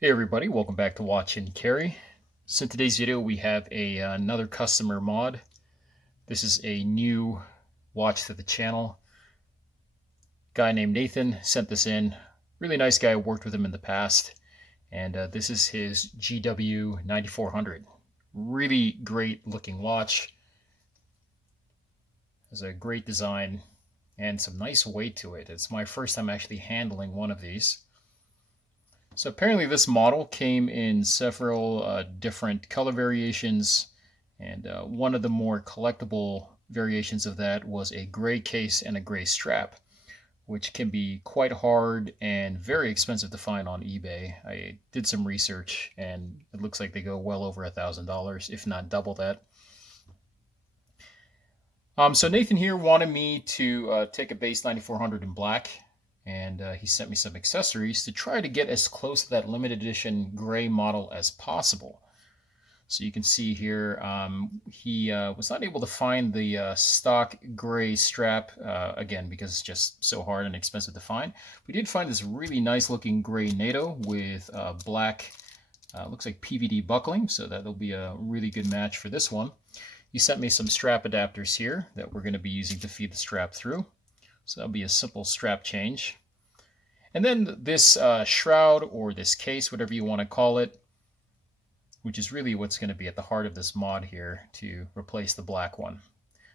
Hey everybody, welcome back to watchNcarry. So in today's video we have another customer mod. This is a new watch to the channel. Guy named Nathan sent this in. Really nice guy, worked with him in the past. And this is his GW-9400. Really great looking watch. Has a great design and some nice weight to it. It's my first time actually handling one of these. So apparently this model came in several different color variations, and one of the more collectible variations of that was a gray case and a gray strap, which can be quite hard and very expensive to find on eBay. I did some research and it looks like they go well over $1,000, if not double that. So Nathan here wanted me to take a base 9400 in black, and he sent me some accessories to try to get as close to that limited edition gray model as possible. So you can see here, he was not able to find the stock gray strap, again, because it's just so hard and expensive to find. We did find this really nice looking gray NATO with black, looks like PVD buckling, so that'll be a really good match for this one. He sent me some strap adapters here that we're going to be using to feed the strap through. So that'll be a simple strap change. And then this shroud, or this case, whatever you want to call it, which is really what's going to be at the heart of this mod here to replace the black one.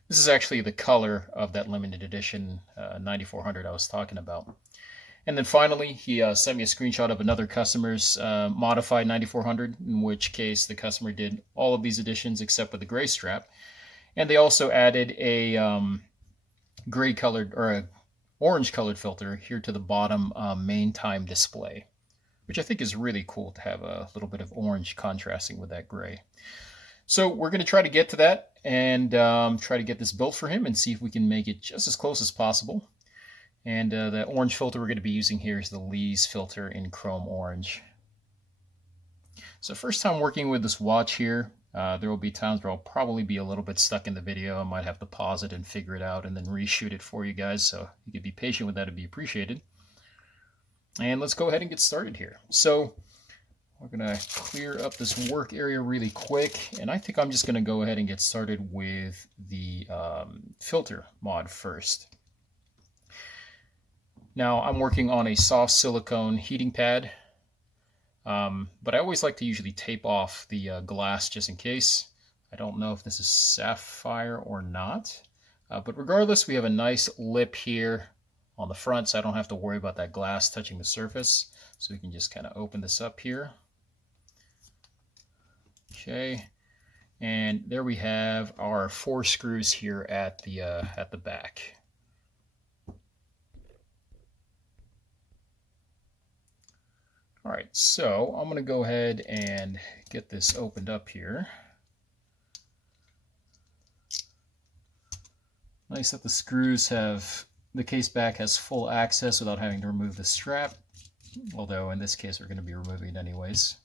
This is actually the color of that limited edition 9400 I was talking about. And then finally, he sent me a screenshot of another customer's modified 9400, in which case the customer did all of these additions except for the gray strap. And they also added a gray colored, or a orange colored filter here to the bottom main time display, which I think is really cool to have a little bit of orange contrasting with that gray. So we're going to try to get to that and try to get this built for him and see if we can make it just as close as possible. And the orange filter we're going to be using here is the Lee's filter in chrome orange. So first time working with this watch here, there will be times where I'll probably be a little bit stuck in the video. I might have to pause it and figure it out and then reshoot it for you guys. So you could be patient with that, it'd be appreciated. And let's go ahead and get started here. So we're going to clear up this work area really quick. And I think I'm just going to go ahead and get started with the filter mod first. Now I'm working on a soft silicone heating pad, but I always like to usually tape off the glass just in case. I don't know if this is sapphire or not, but regardless, we have a nice lip here on the front, so I don't have to worry about that glass touching the surface. So we can just kind of open this up here. Okay, and there we have our 4 screws here at the back. All right, so I'm going to go ahead and get this opened up here. Nice that the screws have, the case back has full access without having to remove the strap, although in this case we're going to be removing it anyways.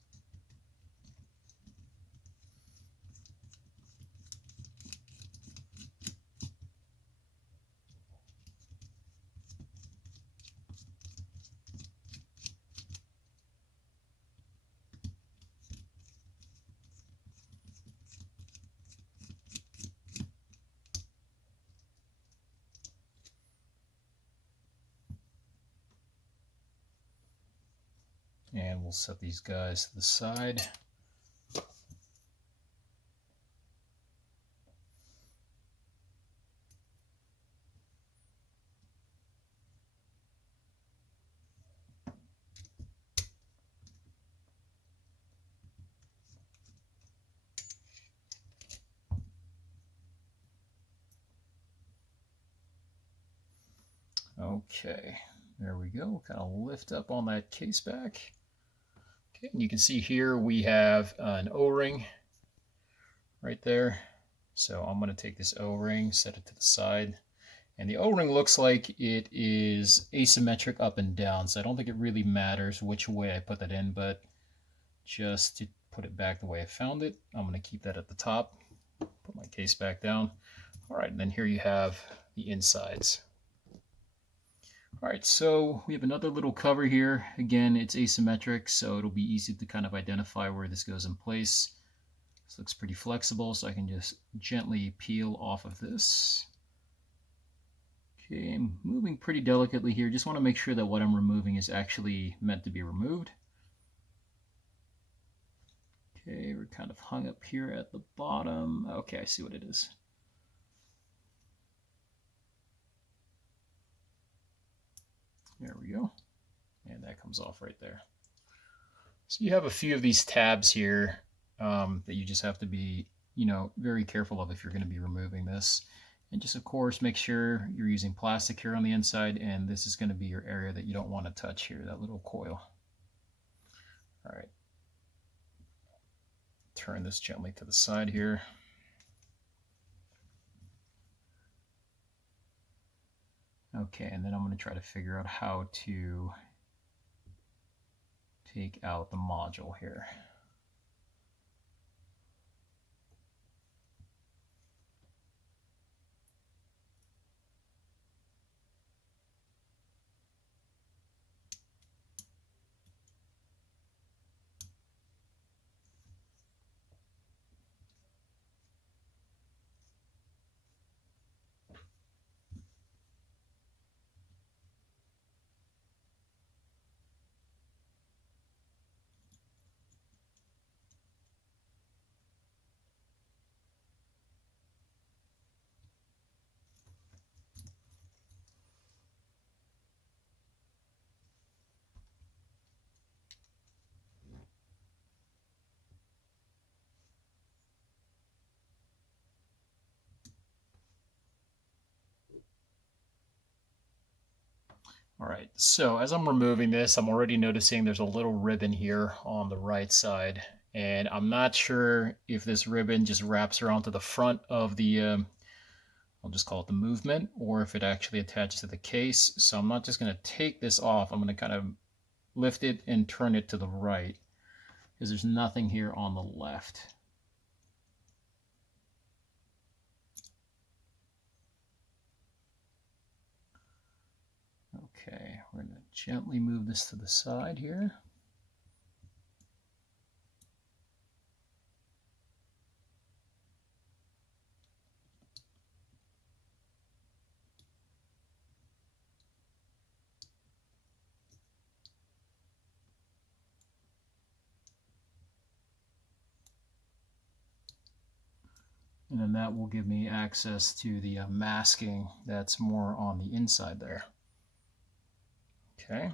And we'll set these guys to the side. Okay, there we go. Kind of lift up on that case back. Okay, and you can see here we have an O-ring right there. So I'm going to take this O-ring, set it to the side. And the O-ring looks like it is asymmetric up and down. So I don't think it really matters which way I put that in, but just to put it back the way I found it, I'm going to keep that at the top. Put my case back down. All right, and then here you have the insides. All right, so we have another little cover here. Again, it's asymmetric, so it'll be easy to kind of identify where this goes in place. This looks pretty flexible, so I can just gently peel off of this. Okay, I'm moving pretty delicately here. Just want to make sure that what I'm removing is actually meant to be removed. Okay, we're kind of hung up here at the bottom. Okay, I see what it is. There we go. And that comes off right there. So you have a few of these tabs here that you just have to be, very careful of if you're going to be removing this. And just, of course, make sure you're using plastic here on the inside, and this is going to be your area that you don't want to touch here, that little coil. All right. Turn this gently to the side here. Okay, and then I'm going to try to figure out how to take out the module here. All right, so as I'm removing this, I'm already noticing there's a little ribbon here on the right side, and I'm not sure if this ribbon just wraps around to the front of the, I'll just call it the movement, or if it actually attaches to the case. So I'm not just going to take this off. I'm going to kind of lift it and turn it to the right, because there's nothing here on the left. Okay, we're going to gently move this to the side here. And then that will give me access to the masking that's more on the inside there. Okay.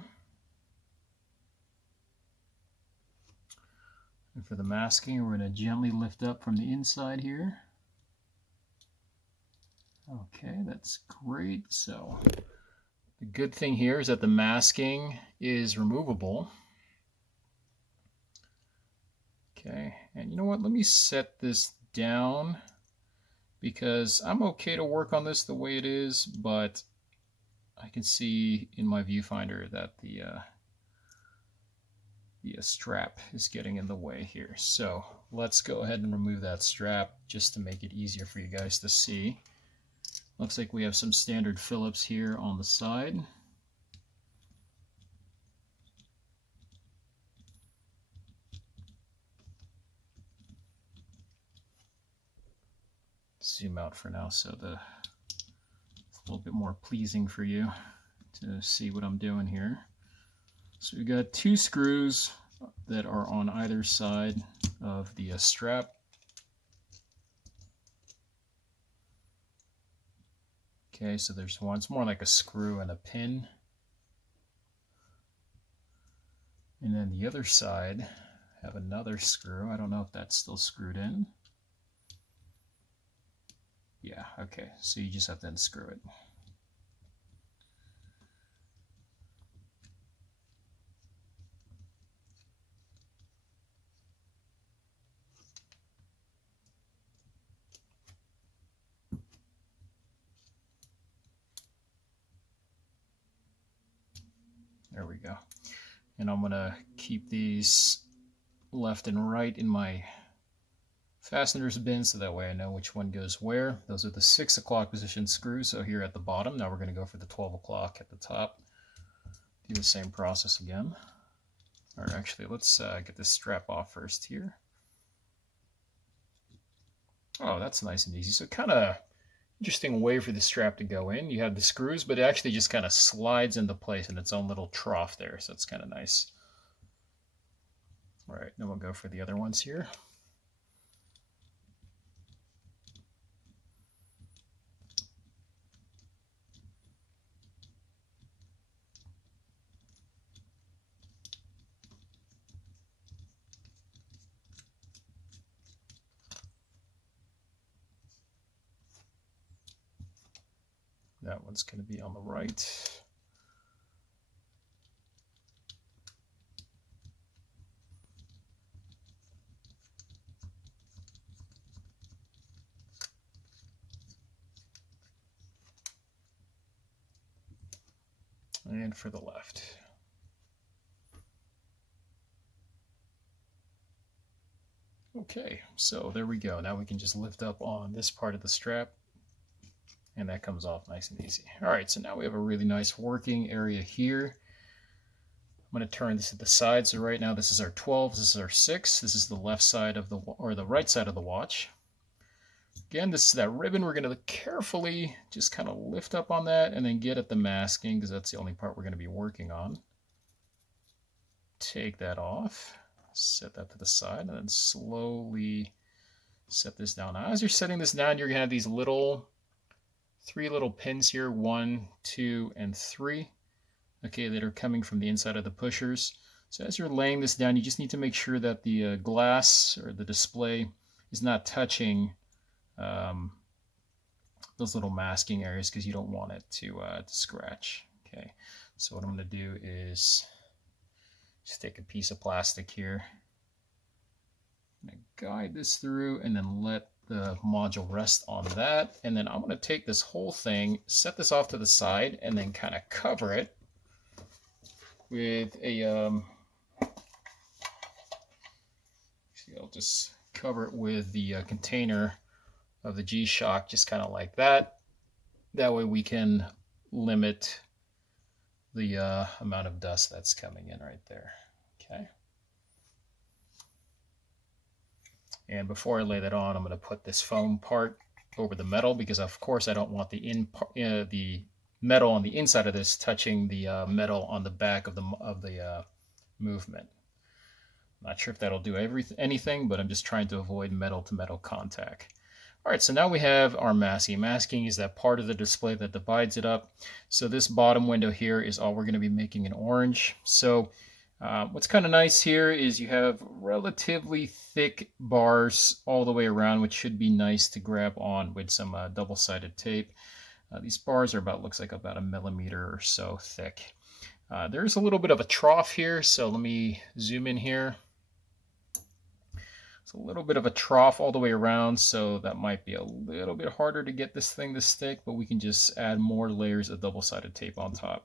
And for the masking, we're going to gently lift up from the inside here. Okay, that's great. So the good thing here is that the masking is removable. Okay, and you know what? Let me set this down because I'm okay to work on this the way it is, but I can see in my viewfinder that the strap is getting in the way here. So let's go ahead and remove that strap just to make it easier for you guys to see. Looks like we have some standard Phillips here on the side. Zoom out for now so it's a little bit more pleasing for you to see what I'm doing here. So we've got two screws that are on either side of the strap. Okay, so there's one. It's more like a screw and a pin. And then the other side have another screw. I don't know if that's still screwed in. Yeah, okay, so you just have to unscrew it. There we go. And I'm gonna keep these left and right in my fasteners bin so that way I know which one goes where. Those are the 6 o'clock position screws, so here at the bottom. Now we're gonna go for the 12 o'clock at the top. do the same process again. Or actually, let's get this strap off first here. Oh, that's nice and easy. So kind of interesting way for the strap to go in. You have the screws, but it actually just kind of slides into place in its own little trough there. So it's kind of nice. All right, then we'll go for the other ones here. That one's going to be on the right. And for the left. Okay, so there we go. Now we can just lift up on this part of the strap, and that comes off nice and easy. All right, so now we have a really nice working area here. I'm going to turn this to the side. So right now this is our 12, this is our 6, this is the left side of the, or the right side of the watch. Again, this is that ribbon. We're going to carefully just kind of lift up on that and then get at the masking, because that's the only part we're going to be working on. Take that off, set that to the side, and then slowly set this down. Now, as you're setting this down, you're going to have these three little pins here, 1, 2, and 3, okay, that are coming from the inside of the pushers. So as you're laying this down, you just need to make sure that the glass or the display is not touching those little masking areas, because you don't want it to scratch. Okay, so what I'm going to do is just take a piece of plastic here. I'm going to guide this through and then let the module rest on that. And then I'm going to take this whole thing, set this off to the side, and then kind of cover it with a, I'll just cover it with the container of the G-Shock, just kind of like that. That way we can limit the amount of dust that's coming in right there. Okay. And before I lay that on, I'm going to put this foam part over the metal, because of course I don't want the metal on the inside of this touching the metal on the back of the movement. I'm not sure if that'll do anything, but I'm just trying to avoid metal to metal contact. All right, so now we have our masking. Masking is that part of the display that divides it up. So this bottom window here is all we're going to be making in orange. So what's kind of nice here is you have relatively thick bars all the way around, which should be nice to grab on with some double-sided tape. These bars are looks like about 1 millimeter or so thick. There's a little bit of a trough here, so let me zoom in here. It's a little bit of a trough all the way around, so that might be a little bit harder to get this thing to stick, but we can just add more layers of double-sided tape on top.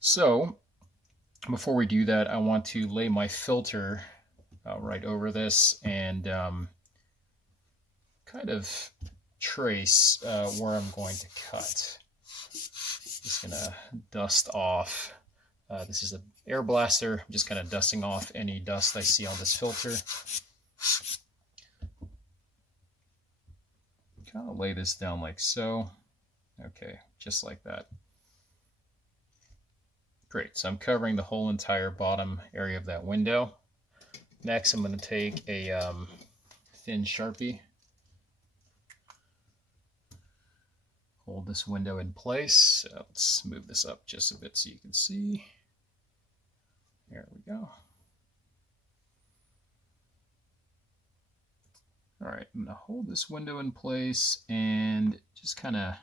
So before we do that, I want to lay my filter right over this and kind of trace where I'm going to cut. Just gonna dust off. This is an air blaster. I'm just kind of dusting off any dust I see on this filter. Kind of lay this down like so. Okay, just like that. Great, so I'm covering the whole entire bottom area of that window. Next, I'm going to take a thin Sharpie, hold this window in place. So let's move this up just a bit so you can see. There we go. All right, I'm going to hold this window in place and just kind of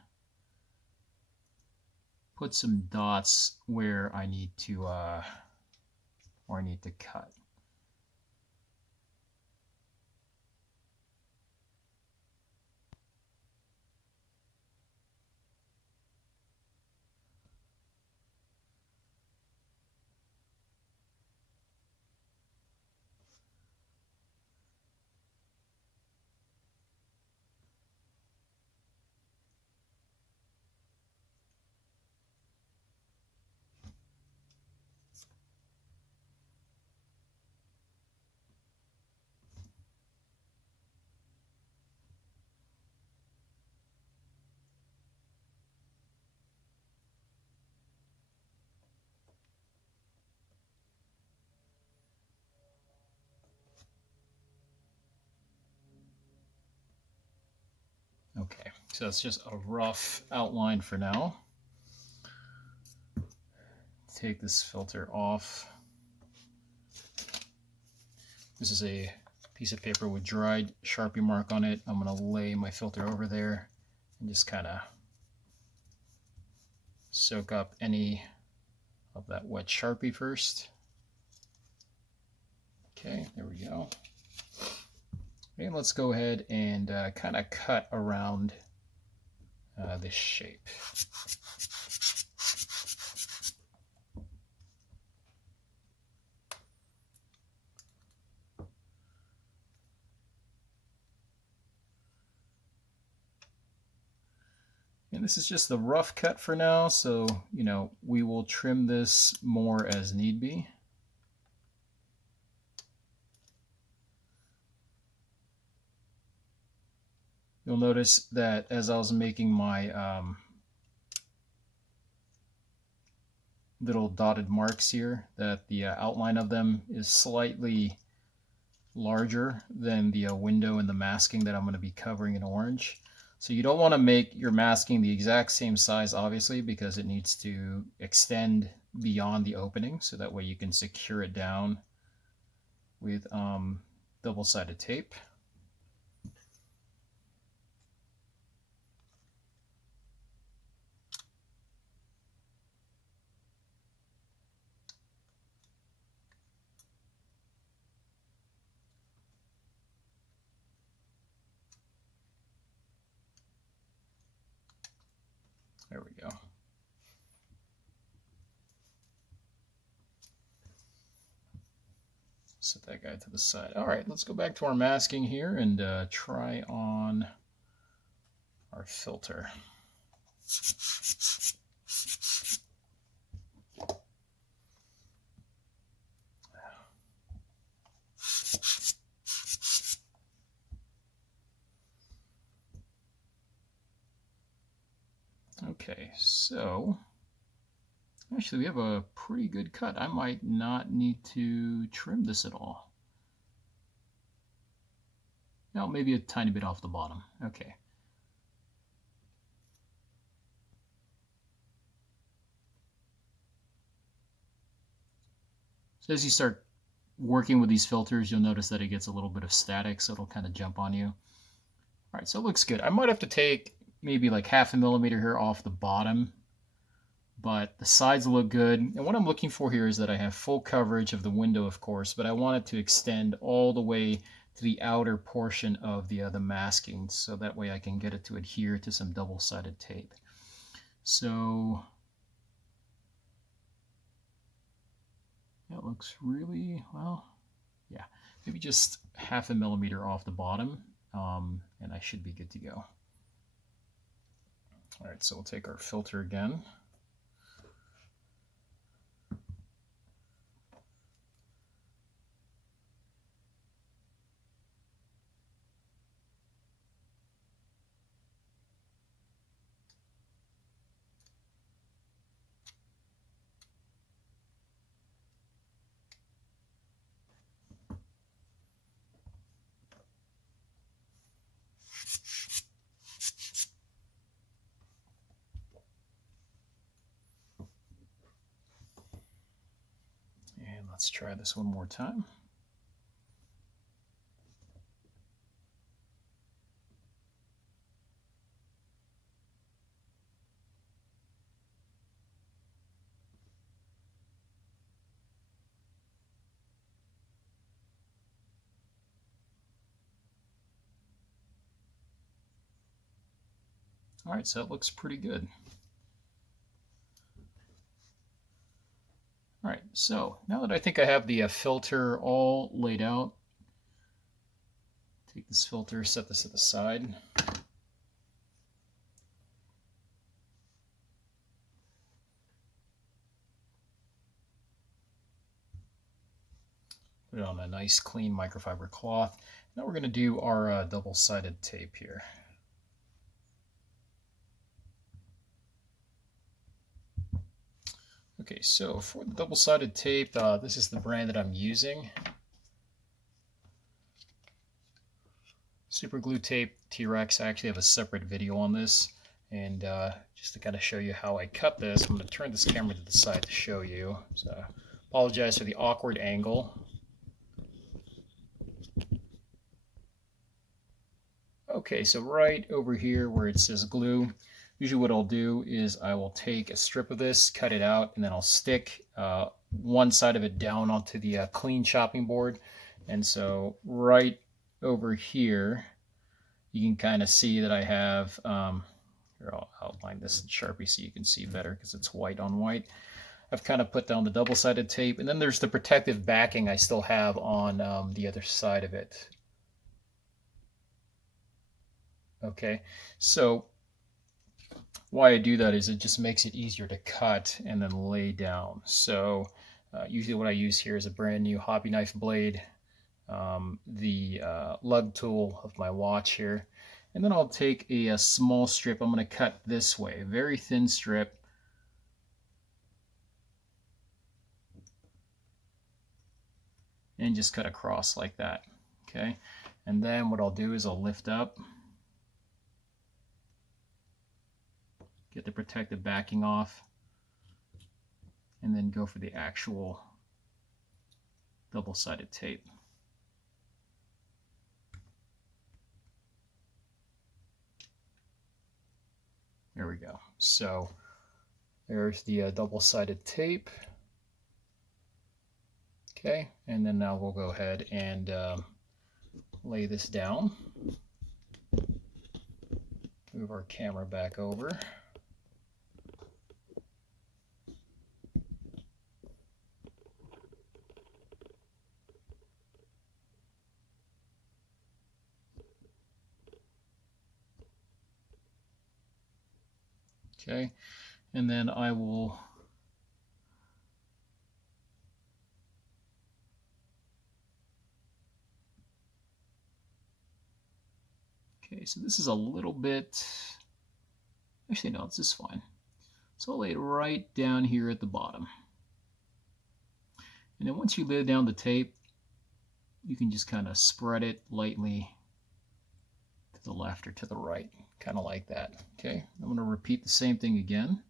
put some dots where I need to cut. Okay, so it's just a rough outline for now. Take this filter off. This is a piece of paper with dried Sharpie mark on it. I'm going to lay my filter over there and just kind of soak up any of that wet Sharpie first. Okay, there we go. And let's go ahead and kind of cut around this shape. And this is just the rough cut for now, so, you know, we will trim this more as need be. You'll notice that as I was making my little dotted marks here, that the outline of them is slightly larger than the window and the masking that I'm going to be covering in orange. So you don't want to make your masking the exact same size, obviously, because it needs to extend beyond the opening, so that way you can secure it down with double-sided tape. There we go. Set that guy to the side. All right, let's go back to our masking here and try on our filter. Okay, so actually we have a pretty good cut. I might not need to trim this at all. No, maybe a tiny bit off the bottom. Okay. So as you start working with these filters, you'll notice that it gets a little bit of static, so it'll kind of jump on you. All right, so it looks good. I might have to take maybe like 0.5 millimeter here off the bottom, but the sides look good. And what I'm looking for here is that I have full coverage of the window, of course, but I want it to extend all the way to the outer portion of the masking, so that way I can get it to adhere to some double-sided tape. So that looks really well. Yeah, maybe just 0.5 millimeter off the bottom, and I should be good to go. All right, so we'll take our filter again. And let's try this one more time. All right, so that looks pretty good. All right, so now that I think I have the filter all laid out, take this filter, set this at the side. Put it on a nice clean microfiber cloth. Now we're going to do our double-sided tape here. Okay, so for the double-sided tape, this is the brand that I'm using. Super glue tape, T-Rex. I actually have a separate video on this. And just to kind of show you how I cut this, I'm going to turn this camera to the side to show you. So apologize for the awkward angle. Okay, so right over here where it says glue, usually what I'll do is I will take a strip of this, cut it out, and then I'll stick one side of it down onto the clean chopping board. And so right over here, you can kind of see that I have, here I'll outline this in Sharpie so you can see better because it's white on white. I've kind of put down the double-sided tape, and then there's the protective backing I still have on the other side of it. Okay, so why I do that is it just makes it easier to cut and then lay down. So usually what I use here is a brand new hobby knife blade, the lug tool of my watch here, and then I'll take a small strip. I'm going to cut this way, a very thin strip. And just cut across like that, okay? And then what I'll do is I'll lift up, get the protective backing off, and then go for the actual double-sided tape. There we go. So there's the double-sided tape. Okay, and then now we'll go ahead and lay this down. Move our camera back over. Okay, and then I will okay, so this is a little bit, actually no, this is fine. So I'll lay it right down here at the bottom. And then once you lay down the tape, you can just kind of spread it lightly to the left or to the right, kind of like that. Okay, I'm going to repeat the same thing again.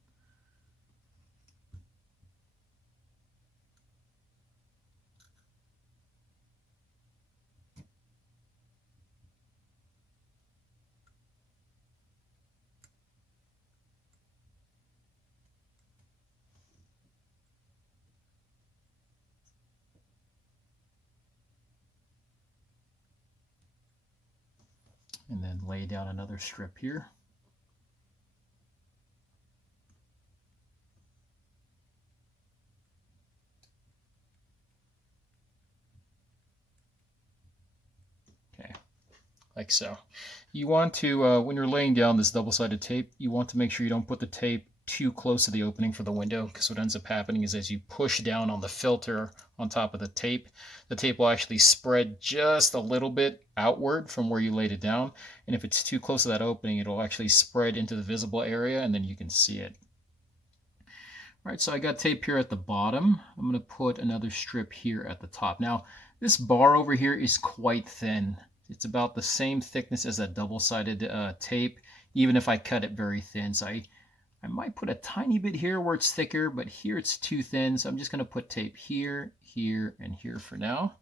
And then lay down another strip here. Okay, like so. You want to, when you're laying down this double-sided tape, you want to make sure you don't put the tape too close to the opening for the window, because what ends up happening is as you push down on the filter on top of the tape will actually spread just a little bit outward from where you laid it down. And if it's too close to that opening, it'll actually spread into the visible area and then you can see it. All right, so I got tape here at the bottom. I'm going to put another strip here at the top. Now, this bar over here is quite thin. It's about the same thickness as that double-sided tape, even if I cut it very thin. So I might put a tiny bit here where it's thicker, but here it's too thin. So I'm just going to put tape here, here, and here for now.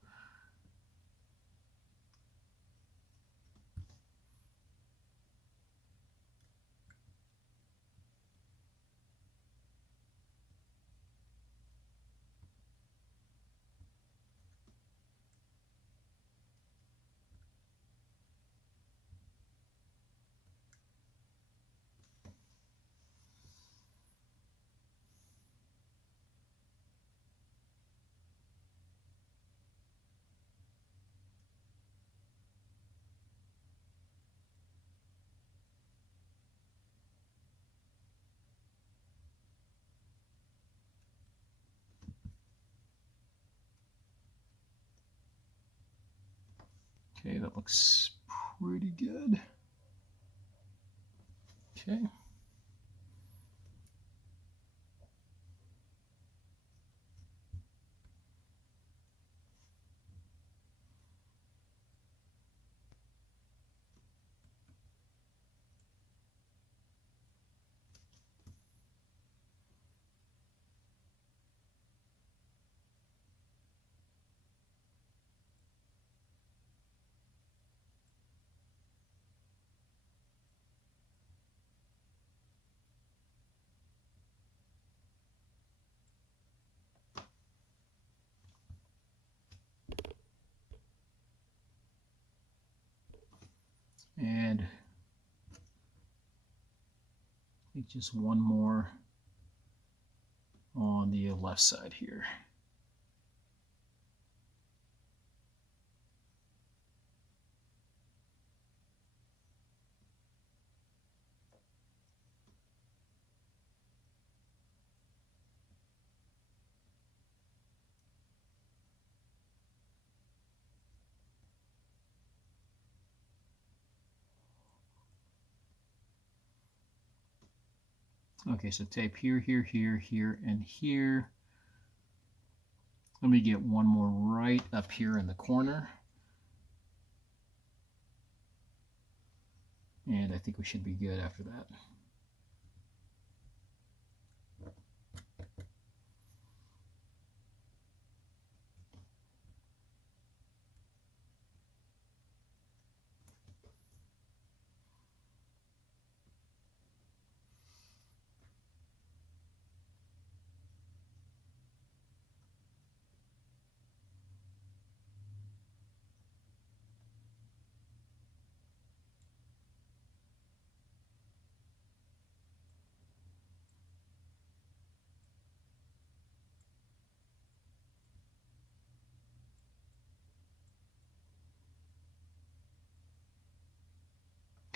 Okay, that looks pretty good. Okay. think just one more on the left side here. Okay, so tape here, here, here, here, and here. Let me get one more right up here in the corner. And I think we should be good after that.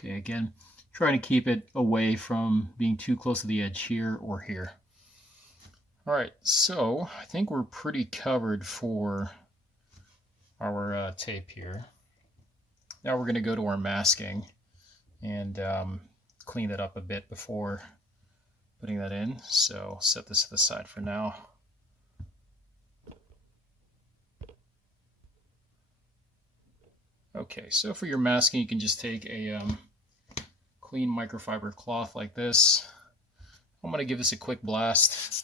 Okay, again, trying to keep it away from being too close to the edge here or here. All right, so I think we're pretty covered for our tape here. Now we're going to go to our masking and clean that up a bit before putting that in. So set this to the side for now. Okay, so for your masking, you can just take a clean microfiber cloth like this. I'm going to give this a quick blast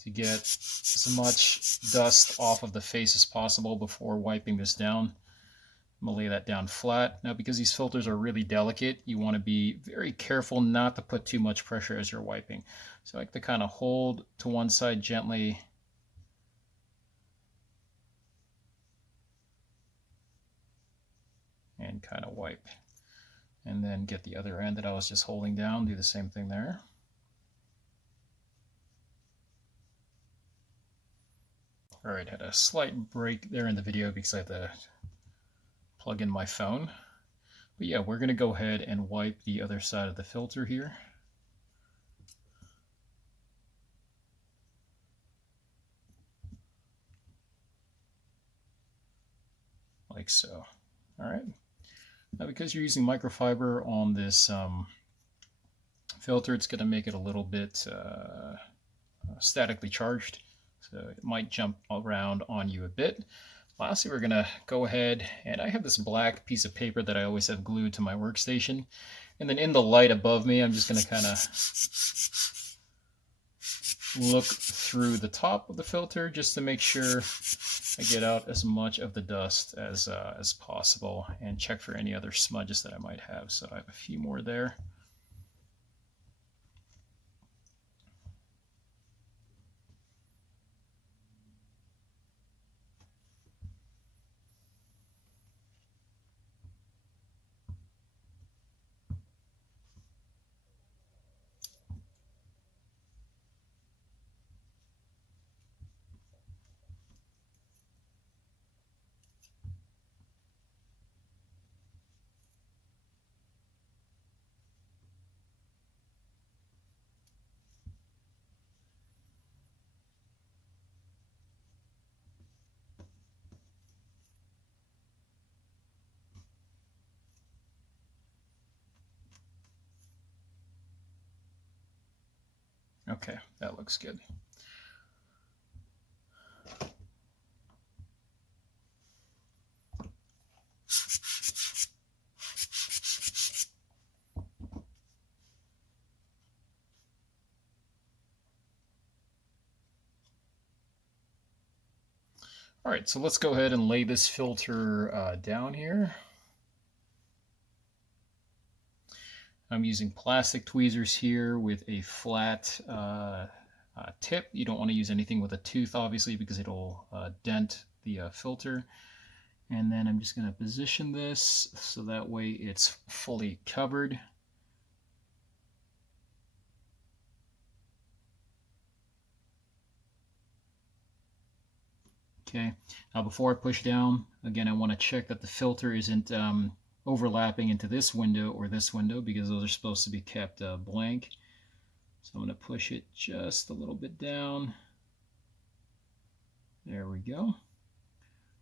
to get as much dust off of the face as possible before wiping this down. I'm going to lay that down flat. Now, because these filters are really delicate, you want to be very careful not to put too much pressure as you're wiping. So I like to kind of hold to one side gently and kind of wipe. And then get the other end that I was just holding down, do the same thing there. All right, had a slight break there in the video because I had to plug in my phone. But yeah, we're gonna go ahead and wipe the other side of the filter here. Like so. All right. Now, because you're using microfiber on this filter, it's going to make it a little bit statically charged, so it might jump around on you a bit. Lastly, we're going to go ahead, and I have this black piece of paper that I always have glued to my workstation, and then in the light above me, I'm just going to kind of look through the top of the filter just to make sure I get out as much of the dust as possible and check for any other smudges that I might have. So I have a few more there. Okay, that looks good. All right, so let's go ahead and lay this filter down here. I'm using plastic tweezers here with a flat tip. You don't want to use anything with a tooth, obviously, because it'll dent the filter. And then I'm just going to position this so that way it's fully covered. Okay, now before I push down, again, I want to check that the filter isn't overlapping into this window or this window, because those are supposed to be kept blank. So I'm going to push it just a little bit down. There we go.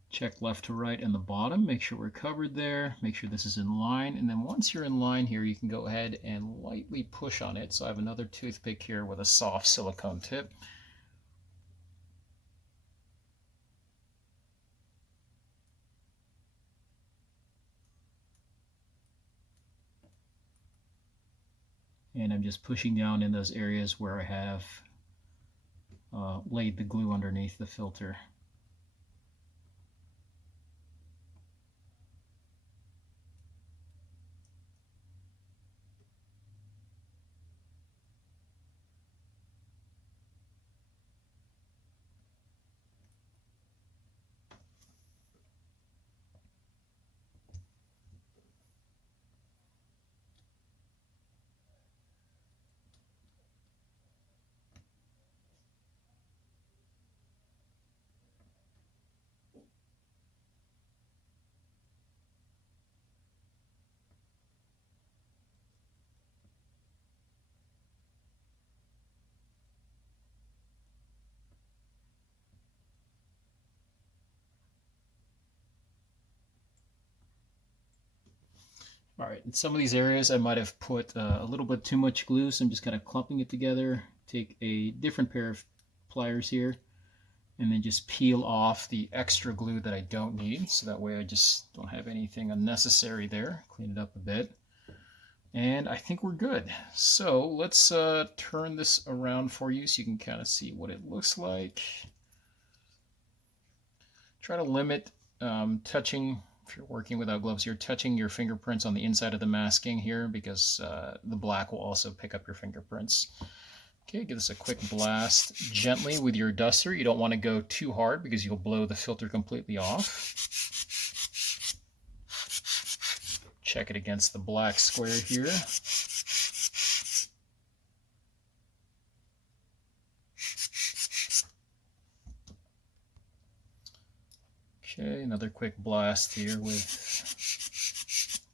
Check left to right in the bottom, make sure we're covered there, make sure this is in line, and then once you're in line here, you can go ahead and lightly push on it. So I have another toothpick here with a soft silicone tip. And I'm just pushing down in those areas where I have laid the glue underneath the filter. All right, in some of these areas I might have put a little bit too much glue, so I'm just kind of clumping it together. Take a different pair of pliers here, and then just peel off the extra glue that I don't need, so that way I just don't have anything unnecessary there. Clean it up a bit. And I think we're good. So let's turn this around for you so you can kind of see what it looks like. Try to limit touching. If you're working without gloves, you're touching your fingerprints on the inside of the masking here, because the black will also pick up your fingerprints. Okay, give this a quick blast gently with your duster. You don't want to go too hard because you'll blow the filter completely off. Check it against the black square here. Okay, another quick blast here with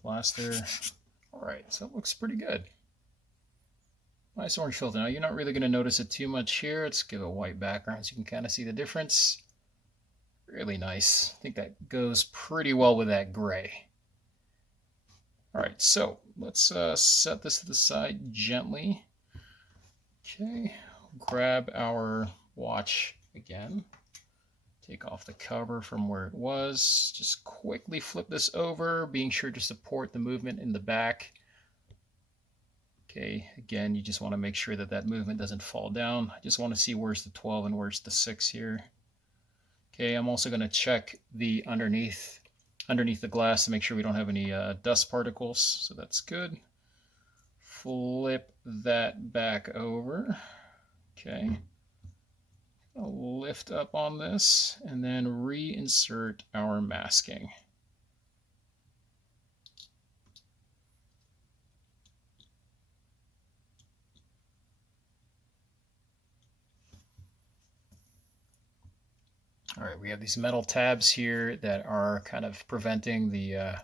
blaster. All right, so it looks pretty good. Nice orange filter. Now you're not really going to notice it too much here. Let's give a white background so you can kind of see the difference. Really nice. I think that goes pretty well with that gray. All right, so let's set this to the side gently. Okay, grab our watch again. Take off the cover from where it was. Just quickly flip this over, being sure to support the movement in the back. Okay, again, you just want to make sure that that movement doesn't fall down. I just want to see where's the 12 and where's the 6 here. Okay, I'm also going to check the underneath the glass to make sure we don't have any dust particles, so that's good. Flip that back over. Okay. I'll lift up on this and then reinsert our masking. All right, we have these metal tabs here that are kind of preventing the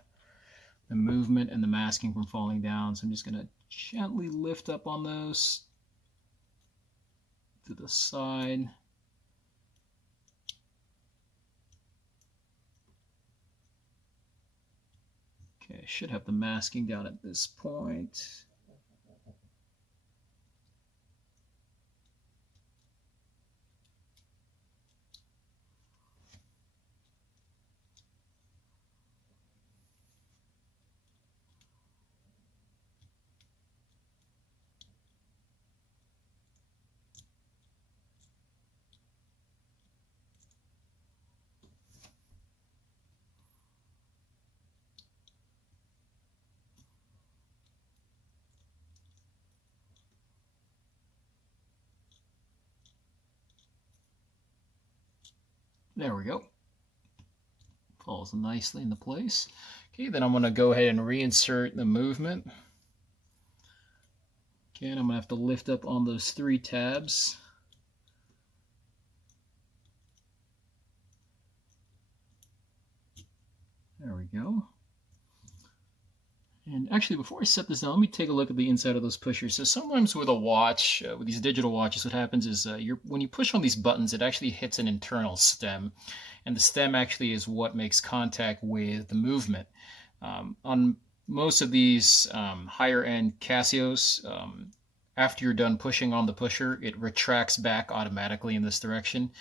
movement and the masking from falling down. So I'm just going to gently lift up on those to the side. Okay, I should have the masking down at this point. There we go. Falls nicely into place. Okay, then I'm going to go ahead and reinsert the movement. Okay, and I'm going to have to lift up on those 3 tabs. There we go. And actually, before I set this down, let me take a look at the inside of those pushers. So sometimes with a watch, with these digital watches, what happens is when you push on these buttons, it actually hits an internal stem. And the stem actually is what makes contact with the movement. On most of these higher-end Casios, after you're done pushing on the pusher, it retracts back automatically in this direction.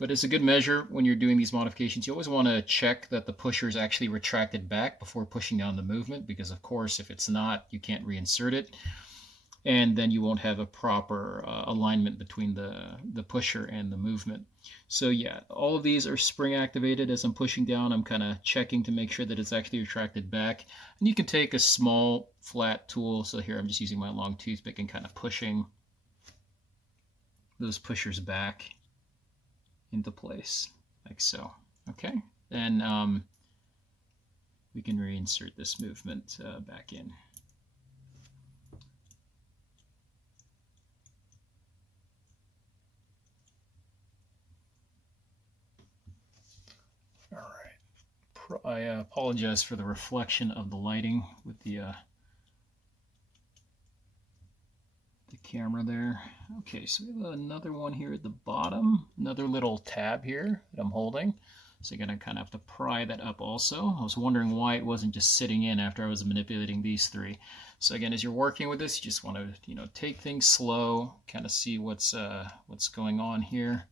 But it's a good measure when you're doing these modifications. You always want to check that the pusher is actually retracted back before pushing down the movement, because of course, if it's not, you can't reinsert it. And then you won't have a proper alignment between the pusher and the movement. So yeah, all of these are spring activated. As I'm pushing down, I'm kind of checking to make sure that it's actually retracted back. And you can take a small flat tool. So here I'm just using my long toothpick and kind of pushing those pushers back into place like so. Okay, then we can reinsert this movement back in. All right, I apologize for the reflection of the lighting with the camera there. Okay, so we have another one here at the bottom, another little tab here that I'm holding. So you're gonna kind of have to pry that up also. I was wondering why it wasn't just sitting in after I was manipulating these three. So again, as you're working with this, you just want to, take things slow, kind of see what's going on here.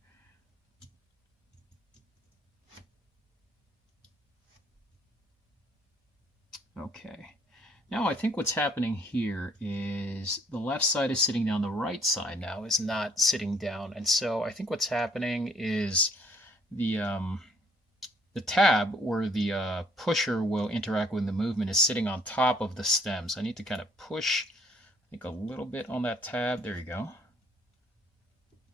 Okay. Now I think what's happening here is the left side is sitting down, the right side now is not sitting down. And so I think what's happening is the tab where the pusher will interact with the movement is sitting on top of the stem. So I need to kind of push, I think, a little bit on that tab. There you go.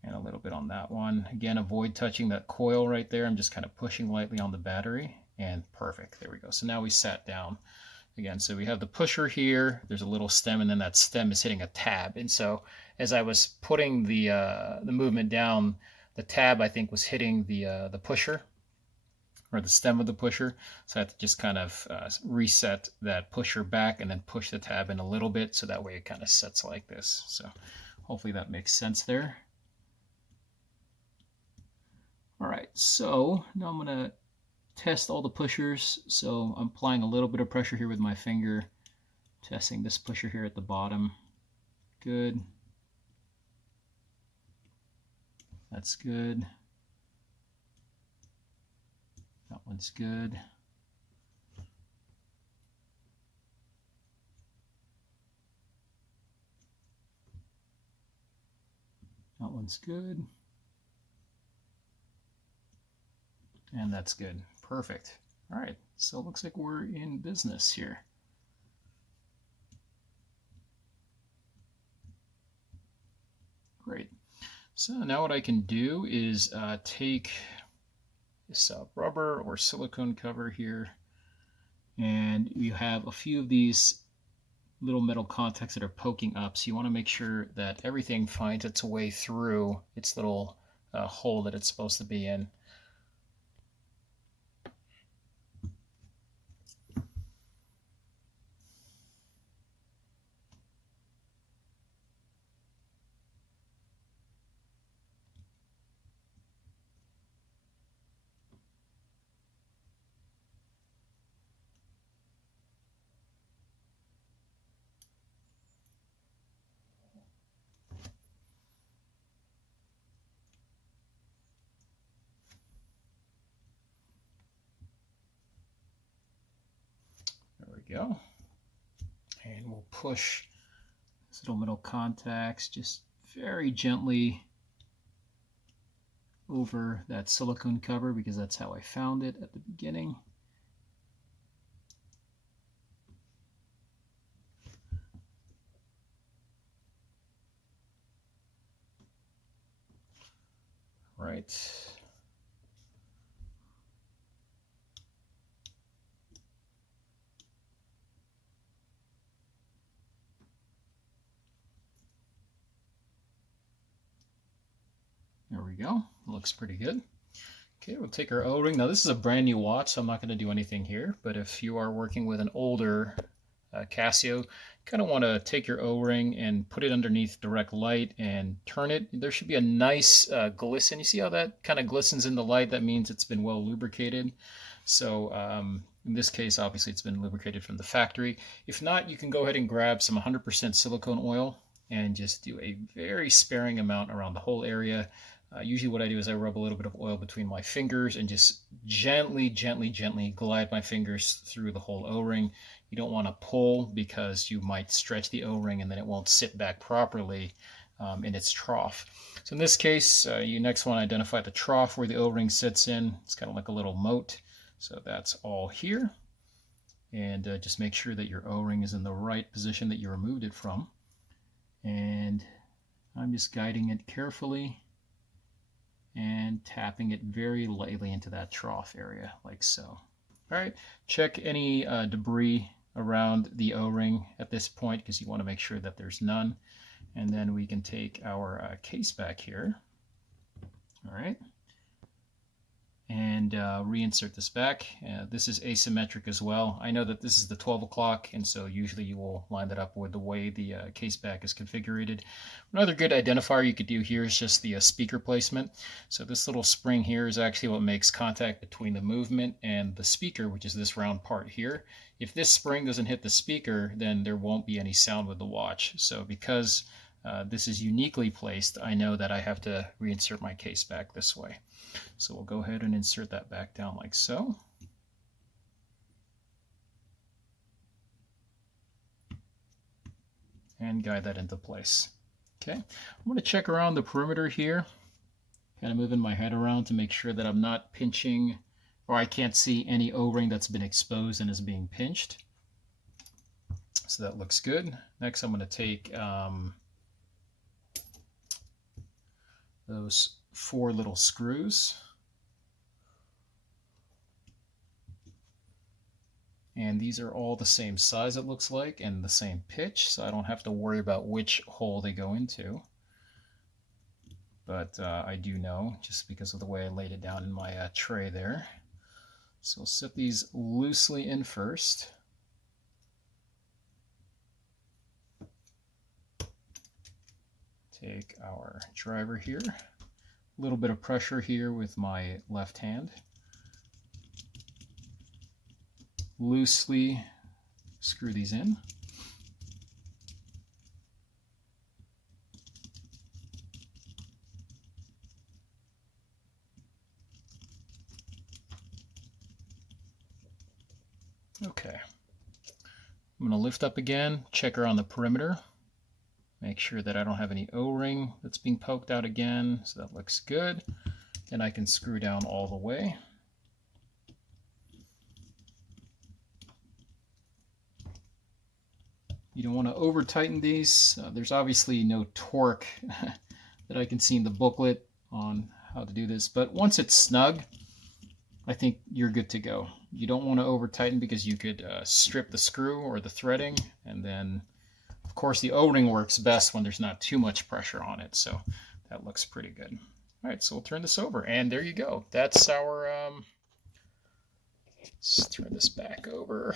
And a little bit on that one. Again, avoid touching that coil right there. I'm just kind of pushing lightly on the battery, and perfect. There we go. So now we sat down. Again, so we have the pusher here, there's a little stem, and then that stem is hitting a tab. And so as I was putting the movement down, the tab, I think, was hitting the pusher, or the stem of the pusher. So I have to just kind of reset that pusher back and then push the tab in a little bit, so that way it kind of sets like this. So hopefully that makes sense there. All right, so now I'm gonna test all the pushers. So I'm applying a little bit of pressure here with my finger, testing this pusher here at the bottom. Good. That's good. That one's good. That one's good. And that's good. Perfect. All right, so it looks like we're in business here. Great. So now what I can do is take this rubber or silicone cover here, and you have a few of these little metal contacts that are poking up. So you want to make sure that everything finds its way through its little hole that it's supposed to be in. There we go. And we'll push these little metal contacts just very gently over that silicone cover, because that's how I found it at the beginning. Right. There we go. Looks pretty good. Okay, we'll take our O-ring. Now this is a brand new watch, so I'm not going to do anything here, but if you are working with an older Casio, you kind of want to take your O-ring and put it underneath direct light and turn it. There should be a nice glisten. You see how that kind of glistens in the light? That means it's been well lubricated. So in this case, obviously it's been lubricated from the factory. If not, you can go ahead and grab some 100% silicone oil and just do a very sparing amount around the whole area. Usually what I do is I rub a little bit of oil between my fingers and just gently glide my fingers through the whole O-ring. You don't want to pull because you might stretch the O-ring and then it won't sit back properly in its trough. So in this case, you next want to identify the trough where the O-ring sits in. It's kind of like a little moat. So that's all here. And just make sure that your O-ring is in the right position that you removed it from. And I'm just guiding it carefully and tapping it very lightly into that trough area, like so. All right, check any debris around the O-ring at this point because you want to make sure that there's none. And then we can take our case back here. All right. And reinsert this back. This is asymmetric as well. I know that this is the 12 o'clock, and so usually you will line that up with the way the case back is configured. Another good identifier you could do here is just the speaker placement. So this little spring here is actually what makes contact between the movement and the speaker, which is this round part here. If this spring doesn't hit the speaker, then there won't be any sound with the watch. So because this is uniquely placed, I know that I have to reinsert my case back this way. So we'll go ahead and insert that back down like so. And guide that into place. Okay, I'm going to check around the perimeter here, kind of moving my head around to make sure that I'm not pinching or I can't see any O-ring that's been exposed and is being pinched. So that looks good. Next, I'm going to take those 4 little screws. And these are all the same size, it looks like, and the same pitch, so I don't have to worry about which hole they go into. But I do know, just because of the way I laid it down in my tray there. So we'll set these loosely in first. Take our driver here. A little bit of pressure here with my left hand. Loosely screw these in. Okay. I'm going to lift up again, check around the perimeter. Make sure that I don't have any O-ring that's being poked out again, so that looks good. And I can screw down all the way. You don't want to over tighten these. There's obviously no torque that I can see in the booklet on how to do this, but once it's snug, I think you're good to go. You don't want to over tighten because you could strip the screw or the threading, and then of course the O-ring works best when there's not too much pressure on it, so that looks pretty good. All right, so we'll turn this over, and there you go. That's our, let's turn this back over.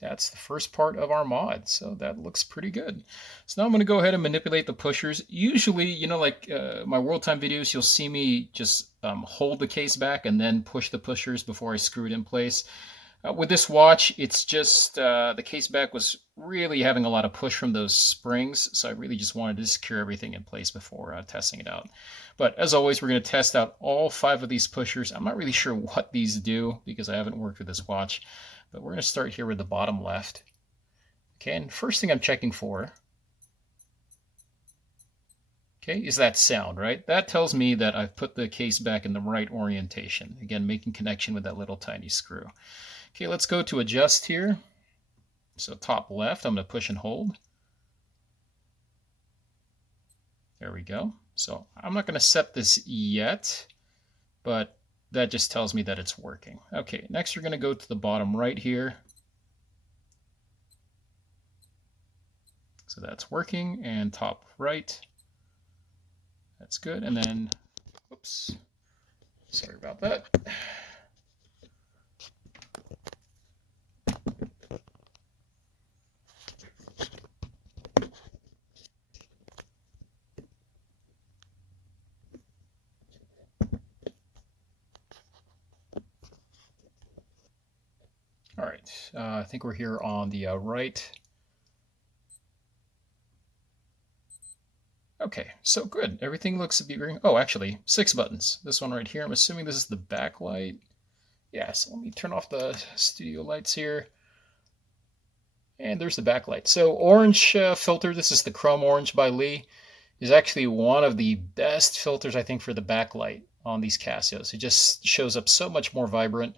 That's the first part of our mod, so that looks pretty good. So now I'm going to go ahead and manipulate the pushers. Usually, you know, like my world time videos, you'll see me just hold the case back and then push the pushers before I screw it in place. With this watch, it's just the case back was really having a lot of push from those springs, so I really just wanted to secure everything in place before testing it out. But as always, we're going to test out all 5 of these pushers. I'm not really sure what these do because I haven't worked with this watch. But we're going to start here with the bottom left. Okay, and first thing I'm checking for, okay, is that sound, right? That tells me that I've put the case back in the right orientation. Again, making connection with that little tiny screw. Okay, let's go to adjust here. So top left, I'm going to push and hold. There we go. So I'm not going to set this yet, but that just tells me that it's working. Okay, next we're going to go to the bottom right here. So that's working, and top right That's good. And then, oops, sorry about that. All right, I think we're here on the right. Okay, so good. Everything looks to be very... Oh, actually, 6 buttons. This one right here, I'm assuming this is the backlight. Yeah, so let me turn off the studio lights here. And there's the backlight. So orange filter, this is the Chrome Orange by Lee, is actually one of the best filters, I think, for the backlight on these Casios. It just shows up so much more vibrant.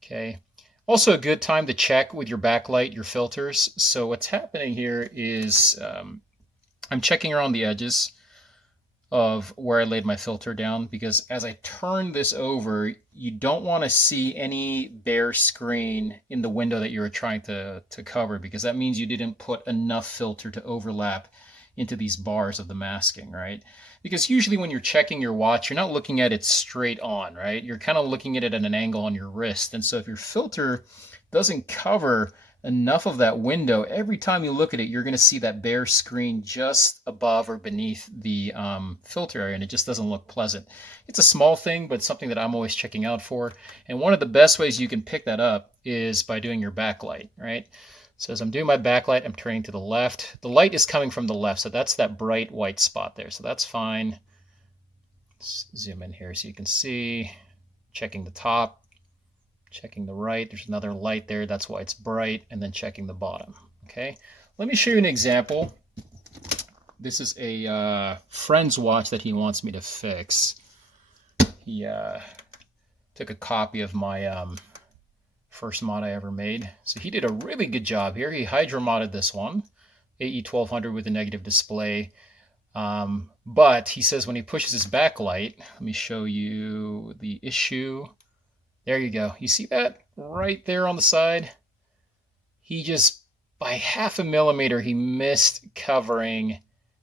Okay. Also a good time to check with your backlight, your filters. So what's happening here is I'm checking around the edges of where I laid my filter down, because as I turn this over, you don't want to see any bare screen in the window that you were trying to cover, because that means you didn't put enough filter to overlap into these bars of the masking, right? Because usually when you're checking your watch, you're not looking at it straight on, right? You're kind of looking at it at an angle on your wrist. And so if your filter doesn't cover enough of that window, every time you look at it, you're going to see that bare screen just above or beneath the filter area, and it just doesn't look pleasant. It's a small thing, but something that I'm always checking out for. And one of the best ways you can pick that up is by doing your backlight, right? So as I'm doing my backlight, I'm turning to the left. The light is coming from the left, so that's that bright white spot there. So that's fine. Let's zoom in here so you can see. Checking the top, checking the right. There's another light there. That's why it's bright. And then checking the bottom. Okay. Let me show you an example. This is a friend's watch that he wants me to fix. He took a copy of my first mod I ever made. So he did a really good job here. He hydro modded this one, AE1200 with a negative display. But he says when he pushes his backlight, let me show you the issue. There you go. You see that right there on the side? He just, by 0.5 millimeter, he missed covering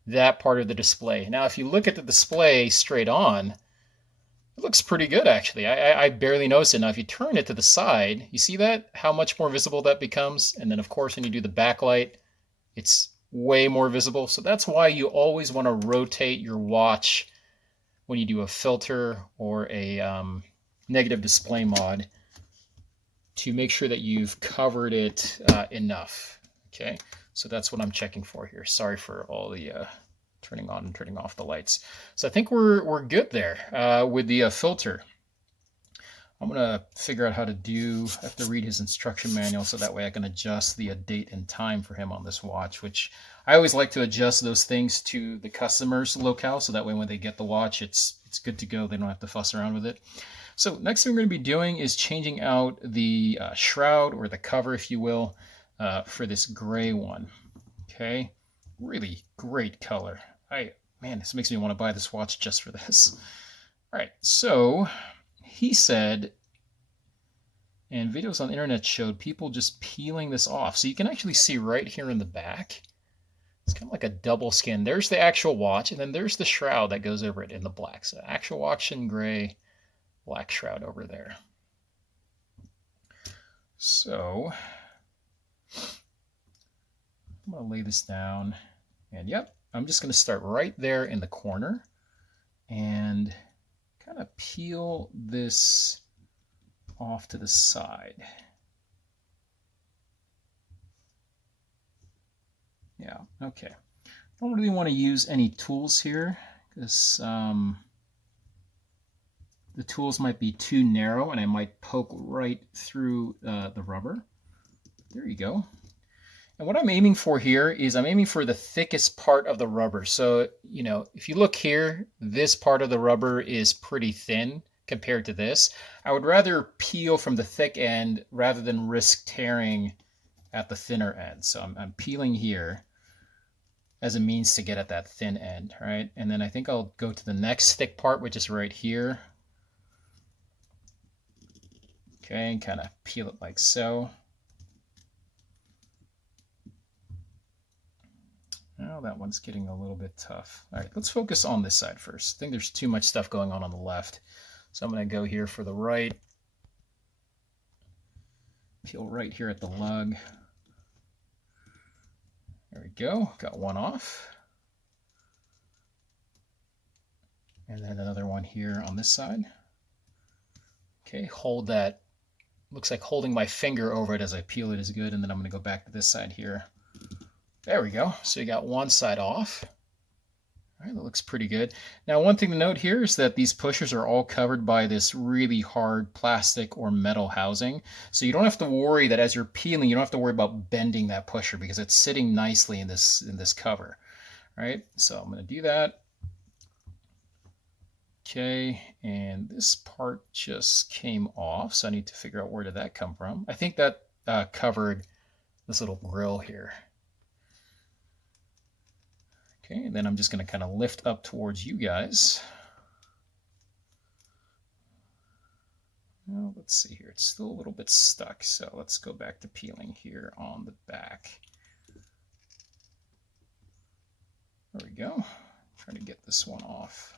that part of the display. Now, if you look at the display straight on, it looks pretty good, actually. I barely noticed it. Now, if you turn it to the side, you see that? How much more visible that becomes? And then, of course, when you do the backlight, it's way more visible. So that's why you always want to rotate your watch when you do a filter or a negative display mod to make sure that you've covered it enough. Okay, so that's what I'm checking for here. Sorry for all the turning on and turning off the lights. So I think we're good there with the filter. I'm gonna figure out how to do, I have to read his instruction manual so that way I can adjust the date and time for him on this watch, which I always like to adjust those things to the customer's locale, so that way when they get the watch, it's good to go. They don't have to fuss around with it. So next thing we're going to be doing is changing out the shroud, or the cover, if you will, for this gray one. Okay, really great color. Man, this makes me want to buy this watch just for this. All right, so he said, and videos on the internet showed people just peeling this off. So you can actually see right here in the back, it's kind of like a double skin. There's the actual watch, and then there's the shroud that goes over it in the black. So actual watch in gray, black shroud over there. So I'm going to lay this down, and yep, I'm just going to start right there in the corner and kind of peel this off to the side. Yeah, okay. I don't really want to use any tools here, because the tools might be too narrow and I might poke right through the rubber. There you go. And what I'm aiming for here is I'm aiming for the thickest part of the rubber. So, you know, if you look here, this part of the rubber is pretty thin compared to this. I would rather peel from the thick end rather than risk tearing at the thinner end. So I'm peeling here as a means to get at that thin end, right? And then I think I'll go to the next thick part, which is right here. Okay, and kind of peel it like so. Oh, that one's getting a little bit tough. All right, let's focus on this side first. I think there's too much stuff going on the left. So I'm going to go here for the right. Peel right here at the lug. There we go. Got one off. And then another one here on this side. Okay, hold that. Looks like holding my finger over it as I peel it is good. And then I'm going to go back to this side here. There we go. So you got one side off. All right, that looks pretty good. Now, one thing to note here is that these pushers are all covered by this really hard plastic or metal housing. So you don't have to worry that as you're peeling, you don't have to worry about bending that pusher because it's sitting nicely in this cover. All right, so I'm going to do that. Okay, and this part just came off, so I need to figure out where did that come from. I think that covered this little grill here. Okay, and then I'm just going to kind of lift up towards you guys. Well, let's see here. It's still a little bit stuck, so let's go back to peeling here on the back. There we go. Trying to get this one off.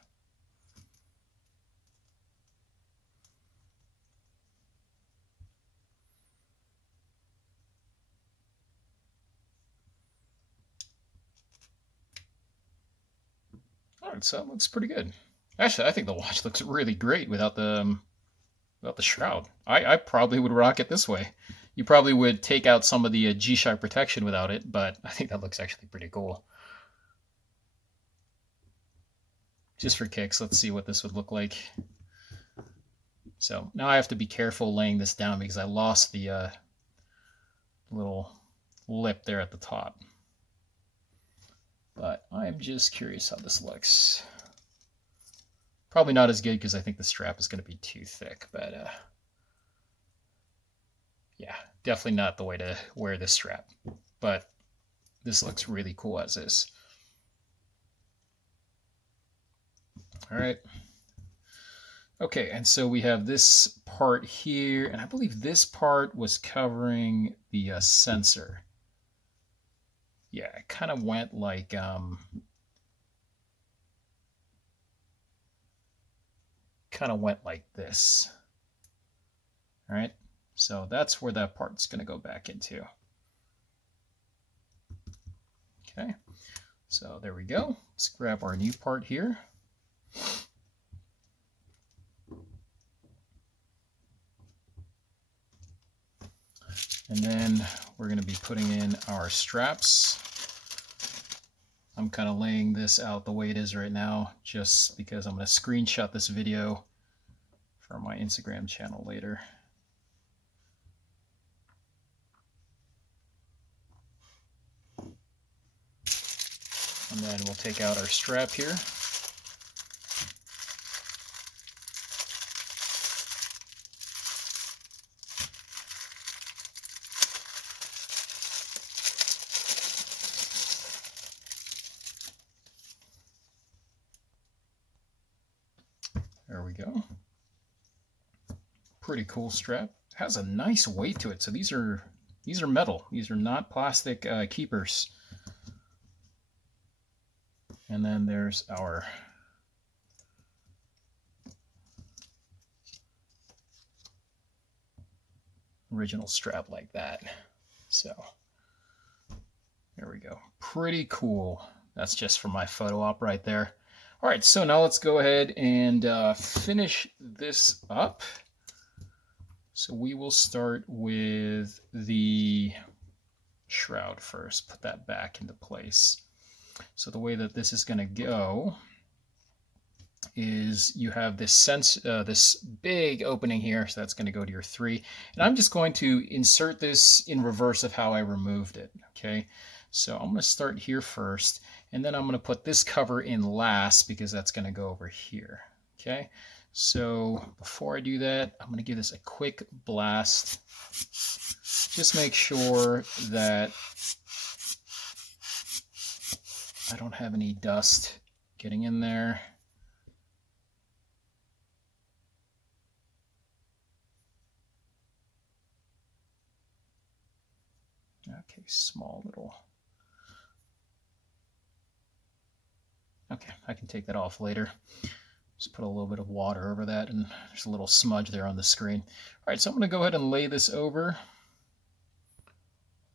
All right, so it looks pretty good. Actually, I think the watch looks really great without the shroud. I probably would rock it this way. You probably would take out some of the G-Shock protection without it, but I think that looks actually pretty cool. Just for kicks, let's see what this would look like. So now I have to be careful laying this down because I lost the little lip there at the top. But I'm just curious how this looks. Probably not as good because I think the strap is going to be too thick, but yeah, definitely not the way to wear this strap. But this looks really cool as is. All right. Okay, and so we have this part here, and I believe this part was covering the sensor. Yeah, it kind of went like this. All right, so that's where that part's going to go back into. Okay, so there we go. Let's grab our new part here. And then we're going to be putting in our straps. I'm kind of laying this out the way it is right now, just because I'm going to screenshot this video for my Instagram channel later. And then we'll take out our strap here. There we go. Pretty cool strap. It has a nice weight to it. So these are metal. These are not plastic keepers. And then there's our original strap like that. So there we go. Pretty cool. That's just for my photo op right there. All right, so now let's go ahead and finish this up. So we will start with the shroud first. Put that back into place. So the way that this is going to go is you have this this big opening here, so that's going to go to your 3. And I'm just going to insert this in reverse of how I removed it. Okay, so I'm going to start here first, and then I'm going to put this cover in last because that's going to go over here. Okay, so before I do that, I'm going to give this a quick blast. Just make sure that I don't have any dust getting in there. Okay, small little Okay, I can take that off later. Just put a little bit of water over that, and there's a little smudge there on the screen. All right, so I'm going to go ahead and lay this over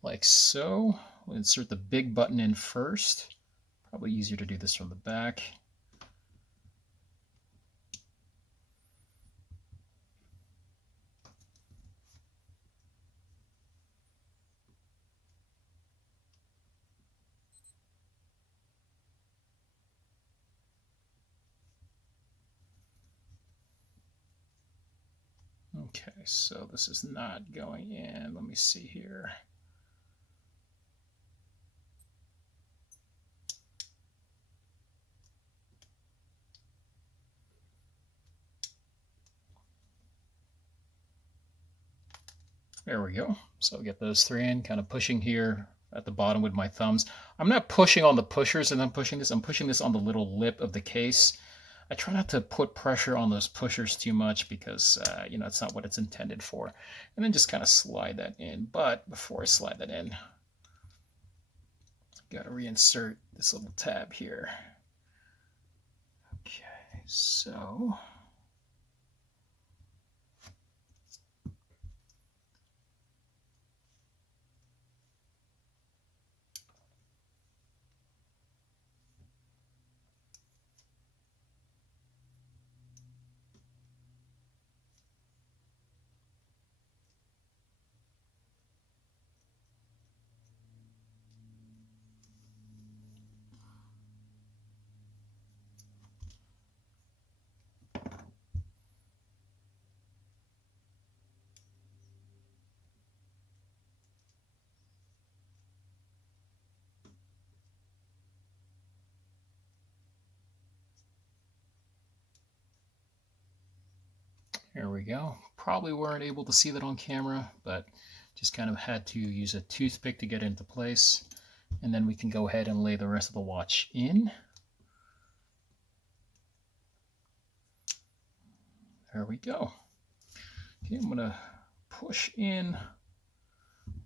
like so. We'll insert the big button in first. Probably easier to do this from the back. Okay, so this is not going in. Let me see here. There we go. So I'll get those three in, kind of pushing here at the bottom with my thumbs. I'm not pushing on the pushers and then pushing this. I'm pushing this on the little lip of the case. I try not to put pressure on those pushers too much because, you know, it's not what it's intended for. And then just kind of slide that in. But before I slide that in, I've got to reinsert this little tab here. Okay, so there we go. Probably weren't able to see that on camera, but just kind of had to use a toothpick to get into place. And then we can go ahead and lay the rest of the watch in. There we go. Okay, I'm gonna push in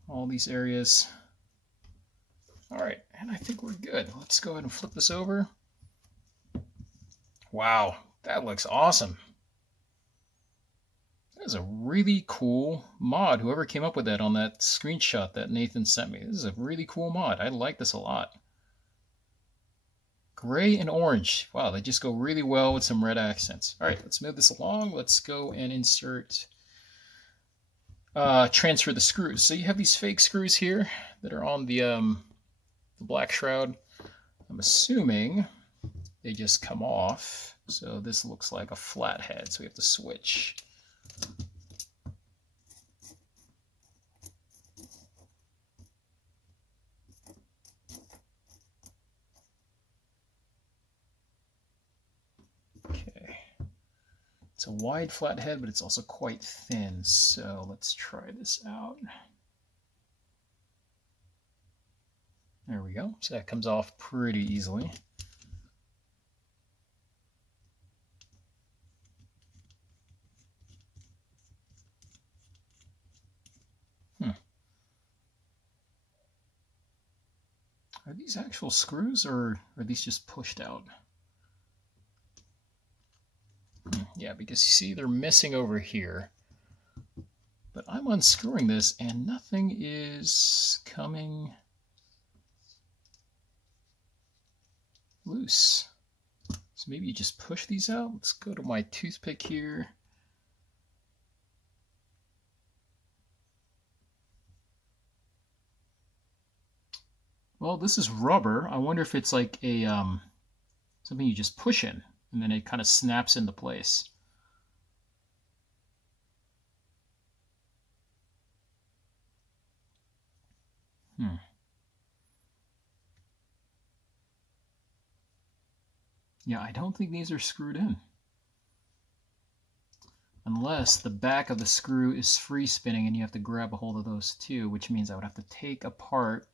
all these areas. All right, and I think we're good. Let's go ahead and flip this over. Wow, that looks awesome. That is a really cool mod. Whoever came up with that on that screenshot that Nathan sent me. This is a really cool mod. I like this a lot. Gray and orange. Wow, they just go really well with some red accents. All right, let's move this along. Let's go and insert, transfer the screws. So you have these fake screws here that are on the black shroud. I'm assuming they just come off. So this looks like a flathead, so we have to switch. Okay. It's a wide flathead, but it's also quite thin. So let's try this out. There we go. So that comes off pretty easily. Are these actual screws or are these just pushed out? Yeah, because you see they're missing over here. But I'm unscrewing this and nothing is coming loose. So maybe you just push these out. Let's go to my toothpick here. Well, this is rubber. I wonder if it's like a something you just push in and then it kind of snaps into place. Yeah, I don't think these are screwed in. Unless the back of the screw is free spinning and you have to grab a hold of those too, which means I would have to take apart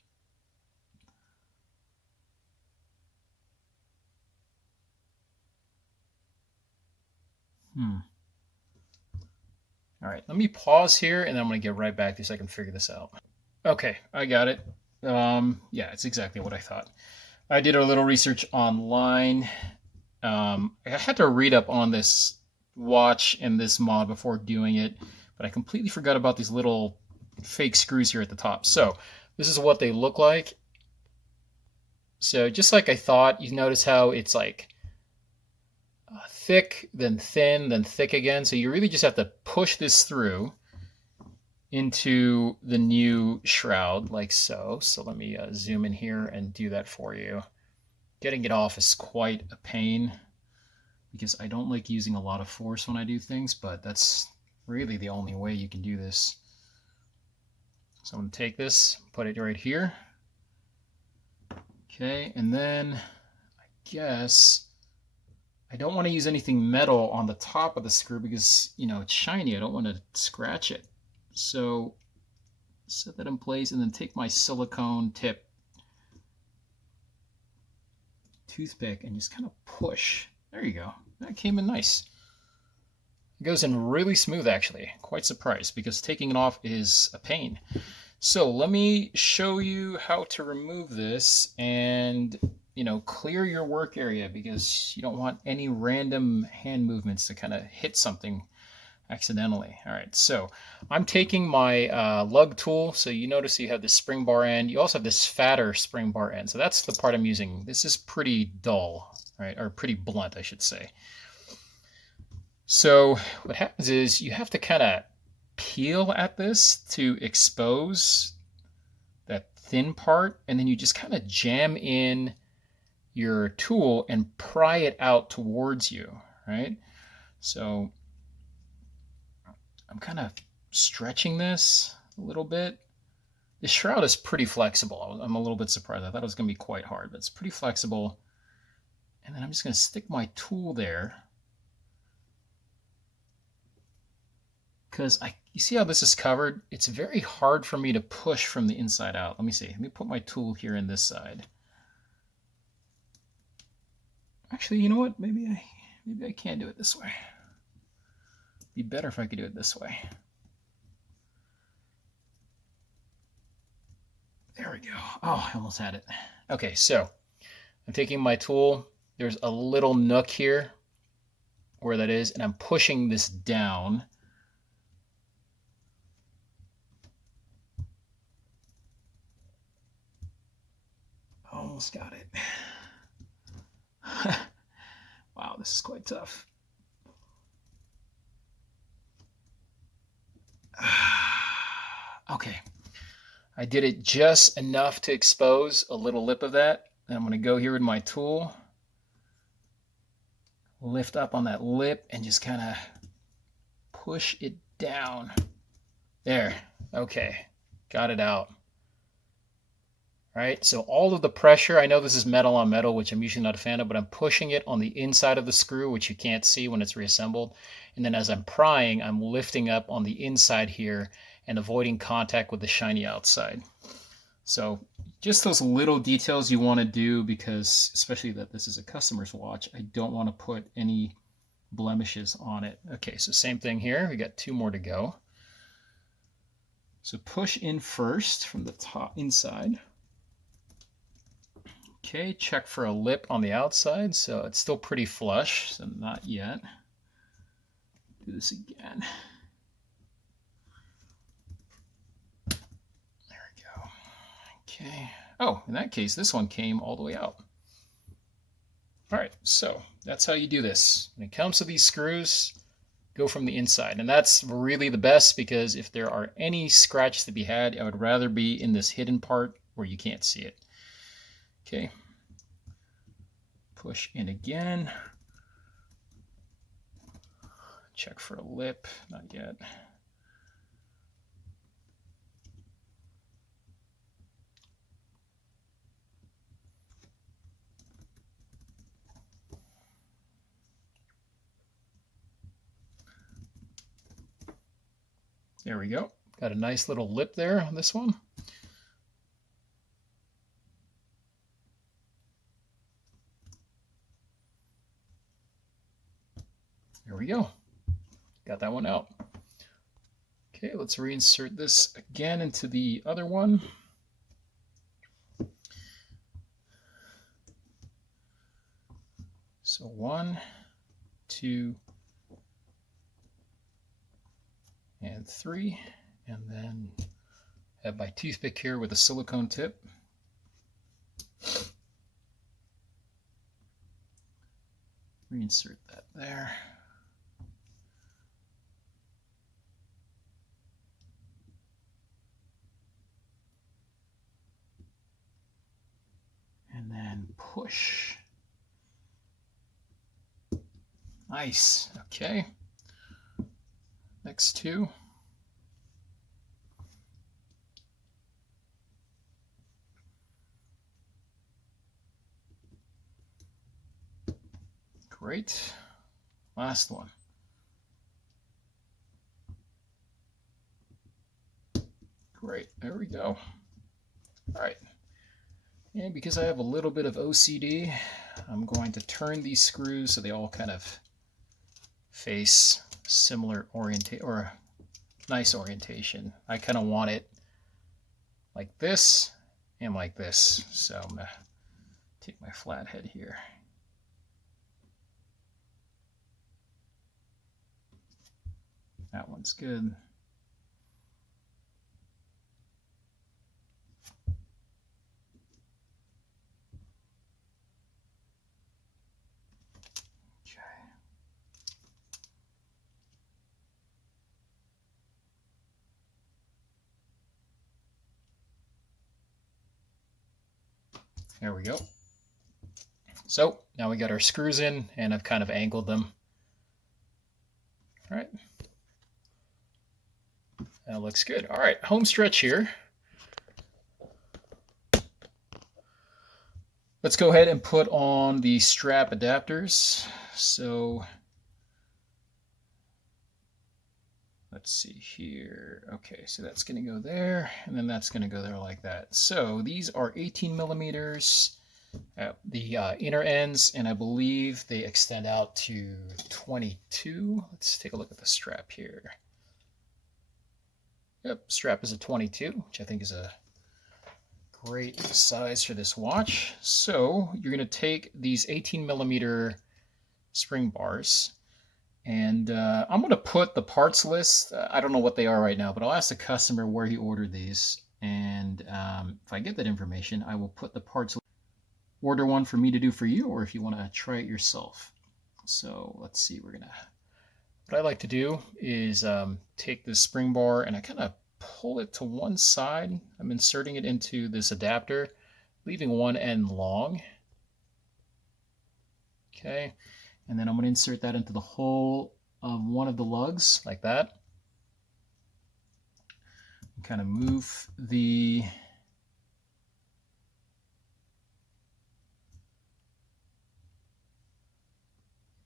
All right, let me pause here and then I'm going to get right back to you so I can figure this out. Okay, I got it. Yeah, it's exactly what I thought. I did a little research online. I had to read up on this watch and this mod before doing it, but I completely forgot about these little fake screws here at the top. So this is what they look like. So just like I thought, you notice how it's like thick, then thin, then thick again. So you really just have to push this through into the new shroud like so. So let me zoom in here and do that for you. Getting it off is quite a pain because I don't like using a lot of force when I do things, but that's really the only way you can do this. So I'm going to take this, put it right here. Okay, and then I guess I don't want to use anything metal on the top of the screw because, you know, it's shiny. I don't want to scratch it. So set that in place and then take my silicone tip toothpick and just kind of push. There you go. That came in nice. It goes in really smooth, actually. Quite surprised because taking it off is a pain. So let me show you how to remove this and, you know, clear your work area because you don't want any random hand movements to kind of hit something accidentally. All right, so I'm taking my lug tool. So you notice you have this spring bar end. You also have this fatter spring bar end. So that's the part I'm using. This is pretty dull, right? Or pretty blunt, I should say. So what happens is you have to kind of peel at this to expose that thin part, and then you just kind of jam in your tool and pry it out towards you, right? So I'm kind of stretching this a little bit. The shroud is pretty flexible. I'm a little bit surprised. I thought it was going to be quite hard, but it's pretty flexible. And then I'm just going to stick my tool there. Because you see how this is covered? It's very hard for me to push from the inside out. Let me see. Let me put my tool here in this side. Actually, you know what? Maybe I can't do it this way. It'd be better if I could do it this way. There we go. Oh, I almost had it. Okay, so I'm taking my tool. There's a little nook here where that is, and I'm pushing this down. Almost got it. Wow, this is quite tough. Okay, I did it just enough to expose a little lip of that. And I'm going to go here with my tool, lift up on that lip, and just kind of push it down. There. Okay, got it out. Right, so all of the pressure, I know this is metal on metal, which I'm usually not a fan of, but I'm pushing it on the inside of the screw, which you can't see when it's reassembled. And then as I'm prying, I'm lifting up on the inside here and avoiding contact with the shiny outside. So just those little details you want to do because, especially that this is a customer's watch, I don't want to put any blemishes on it. Okay, so same thing here. We got 2 more to go. So push in first from the top inside. Okay, check for a lip on the outside, so it's still pretty flush, so not yet. Do this again. There we go. Okay. Oh, in that case, this one came all the way out. All right, so that's how you do this. When it comes to these screws, go from the inside. And that's really the best because if there are any scratches to be had, I would rather be in this hidden part where you can't see it. Okay. Push in again. Check for a lip, not yet. There we go. Got a nice little lip there on this one. There we go. Got that one out. Okay, let's reinsert this again into the other one. So 1, 2, and 3, and then have my toothpick here with a silicone tip. Reinsert that there. And then push. Nice. Okay. Next two. Great. Last one. Great. There we go. All right. And because I have a little bit of OCD, I'm going to turn these screws so they all kind of face similar orientation or nice orientation. I kind of want it like this and like this. So I'm going to take my flathead here. That one's good. There we go. So now we got our screws in, and I've kind of angled them. All right. That looks good. All right, home stretch here. Let's go ahead and put on the strap adapters. So let's see here. Okay, so that's going to go there, and then that's going to go there like that. So these are 18 millimeters at the inner ends, and I believe they extend out to 22. Let's take a look at the strap here. Yep, strap is a 22, which I think is a great size for this watch. So you're going to take these 18 millimeter spring bars, and I'm going to put the parts list. I don't know what they are right now, but I'll ask the customer where he ordered these, and if I get that information, I will put the parts list. Order one for me to do for you, or if you want to try it yourself. So let's see, what I like to do is take this spring bar and I kind of pull it to one side. I'm inserting it into this adapter, leaving one end long. Okay, and then I'm going to insert that into the hole of one of the lugs like that. And kind of move the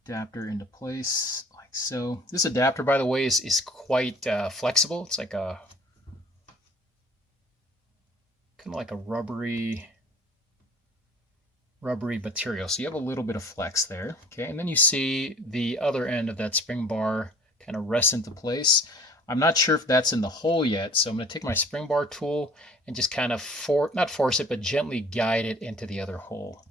adapter into place like so. This adapter, by the way, is quite flexible. It's like a kind of like a rubbery material. So you have a little bit of flex there. Okay, and then you see the other end of that spring bar kind of rest into place. I'm not sure if that's in the hole yet, so I'm going to take my spring bar tool and just kind of not force it, but gently guide it into the other hole.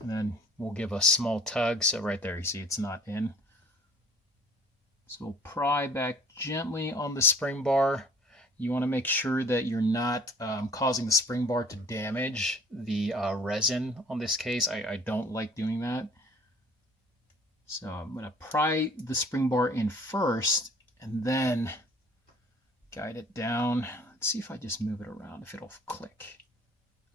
And then we'll give a small tug. So right there, you see it's not in. So we'll pry back gently on the spring bar. You want to make sure that you're not causing the spring bar to damage the resin on this case. I don't like doing that. So I'm going to pry the spring bar in first and then guide it down. Let's see if I just move it around, if it'll click.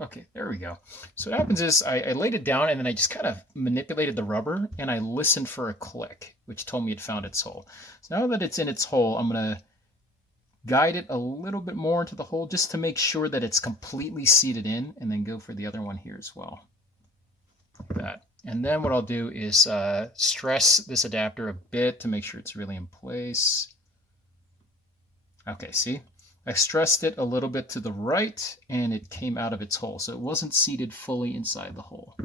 Okay, there we go. So what happens is I laid it down and then I just kind of manipulated the rubber and I listened for a click, which told me it found its hole. So now that it's in its hole, I'm going to guide it a little bit more into the hole just to make sure that it's completely seated in, and then go for the other one here as well. Like that. And then what I'll do is stress this adapter a bit to make sure it's really in place. Okay, see? I stressed it a little bit to the right and it came out of its hole. So it wasn't seated fully inside the hole.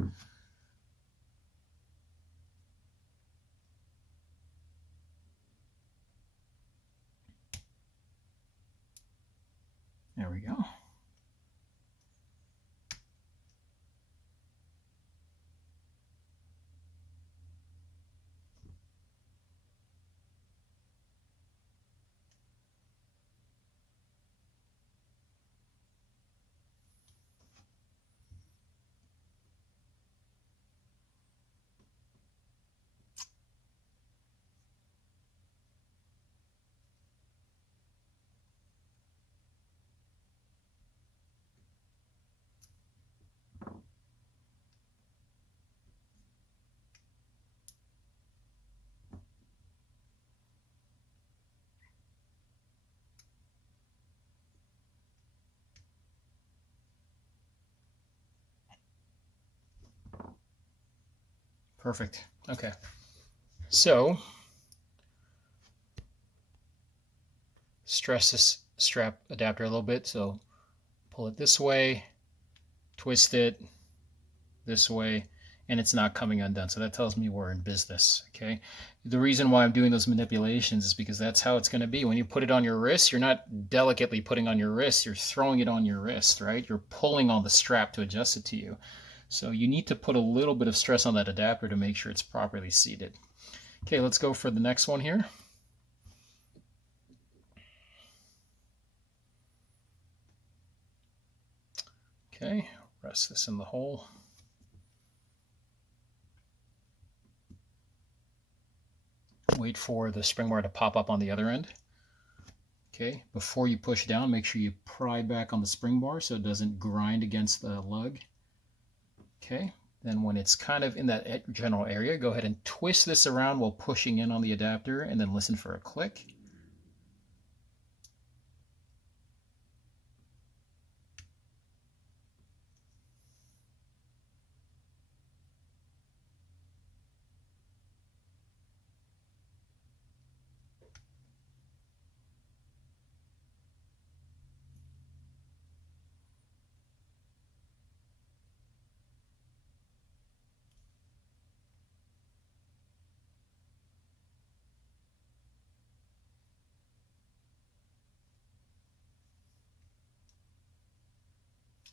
Perfect. Okay. So stress this strap adapter a little bit. So pull it this way, twist it this way, and it's not coming undone. So that tells me we're in business. Okay. The reason why I'm doing those manipulations is because that's how it's going to be. When you put it on your wrist, you're not delicately putting on your wrist, you're throwing it on your wrist, right? You're pulling on the strap to adjust it to you. So you need to put a little bit of stress on that adapter to make sure it's properly seated. Okay, let's go for the next one here. Okay, rest this in the hole. Wait for the spring bar to pop up on the other end. Okay, before you push down, make sure you pry back on the spring bar so it doesn't grind against the lug. Okay, then when it's kind of in that general area, go ahead and twist this around while pushing in on the adapter and then listen for a click.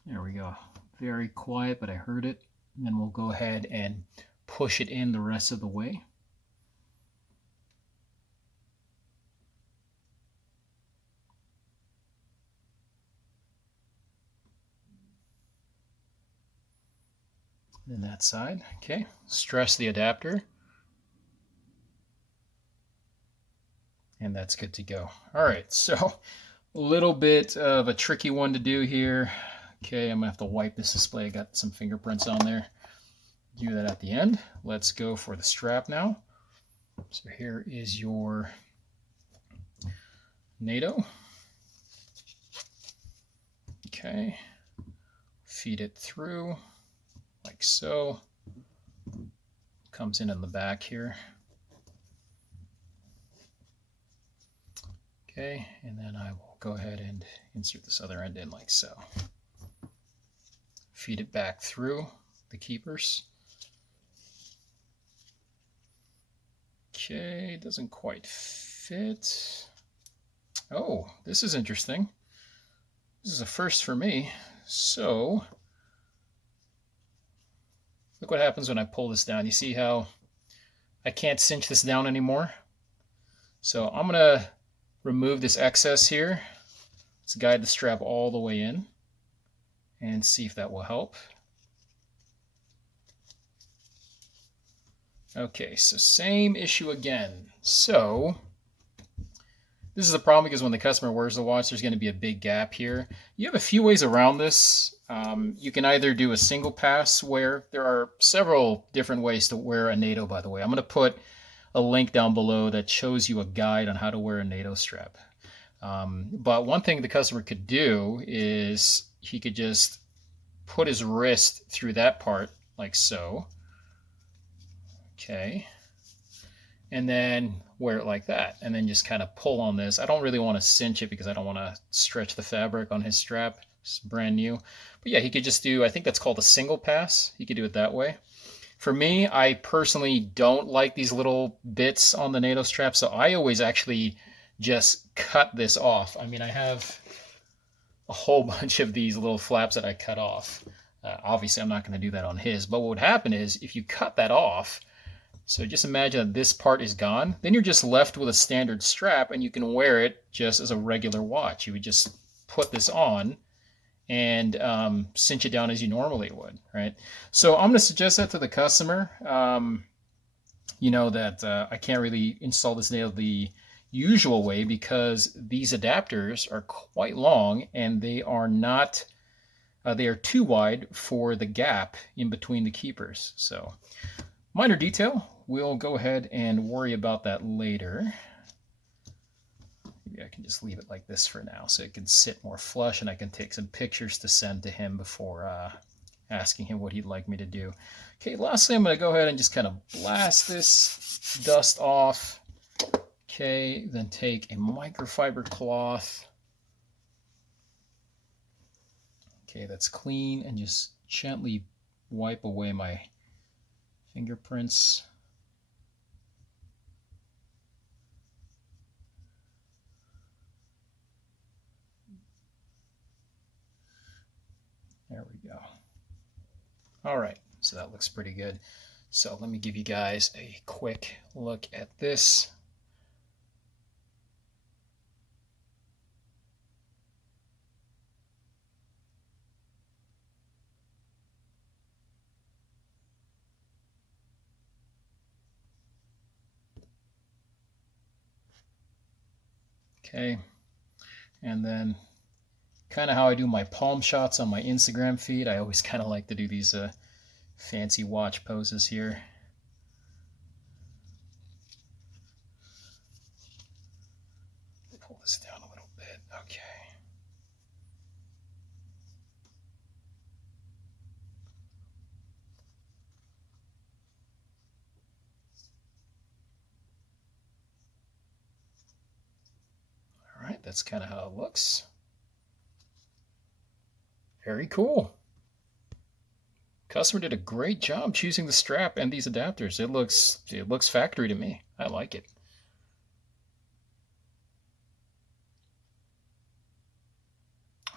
There we go. Very quiet, but I heard it. And then we'll go ahead and push it in the rest of the way. Then that side. Okay, stress the adapter. And that's good to go. All right, so a little bit of a tricky one to do here. Okay, I'm gonna have to wipe this display. I got some fingerprints on there. Do that at the end. Let's go for the strap now. So here is your NATO. Okay, feed it through like so. Comes in the back here. Okay, and then I will go ahead and insert this other end in like so. Feed it back through the keepers. Okay, doesn't quite fit. Oh, this is interesting. This is a first for me. So, look what happens when I pull this down. You see how I can't cinch this down anymore? So I'm gonna remove this excess here. Let's guide the strap all the way in and see if that will help. Okay, so same issue again. So this is a problem because when the customer wears the watch, there's going to be a big gap here. You have a few ways around this. You can either do a single pass wear. There are several different ways to wear a NATO, by the way. I'm going to put a link down below that shows you a guide on how to wear a NATO strap. But one thing the customer could do is he could just put his wrist through that part like so. Okay. And then wear it like that, and then just kind of pull on this. I don't really want to cinch it because I don't want to stretch the fabric on his strap. It's brand new. But yeah, he could just do, I think that's called a single pass. He could do it that way. For me, I personally don't like these little bits on the NATO strap, so I always actually just cut this off. I mean, I have a whole bunch of these little flaps that I cut off. Obviously, I'm not going to do that on his, but what would happen is if you cut that off, so just imagine that this part is gone, then you're just left with a standard strap and you can wear it just as a regular watch. You would just put this on and cinch it down as you normally would, right? So I'm going to suggest that to the customer. You know that I can't really install this nail the usual way because these adapters are quite long and they are not, they are too wide for the gap in between the keepers. So minor detail, we'll go ahead and worry about that later. Maybe I can just leave it like this for now so it can sit more flush and I can take some pictures to send to him before asking him what he'd like me to do. Okay, lastly, I'm going to go ahead and just kind of blast this dust off. Okay, then take a microfiber cloth. Okay, that's clean, and just gently wipe away my fingerprints. There we go. All right, so that looks pretty good. So let me give you guys a quick look at this. Okay, and then kind of how I do my palm shots on my Instagram feed. I always kind of like to do these fancy watch poses here. Pull this down a little bit. Okay. All right, that's kind of how it looks. Very cool. Customer did a great job choosing the strap and these adapters. It looks factory to me. I like it.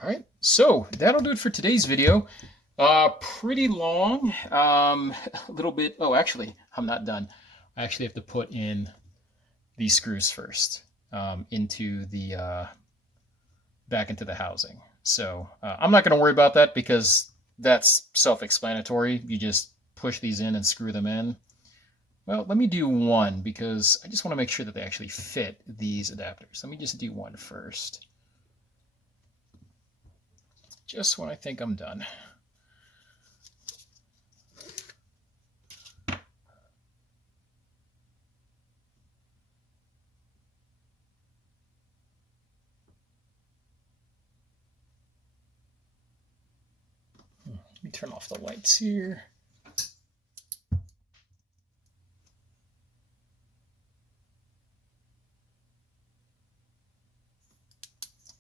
All right, so that'll do it for today's video. Pretty long, a little bit. Oh, actually, I'm not done. I actually have to put in these screws first into the back into the housing. So I'm not going to worry about that because that's self-explanatory. You just push these in and screw them in. Well, let me do one because I just want to make sure that they actually fit these adapters. Let me just do one first. Just when I think I'm done. Let me turn off the lights here.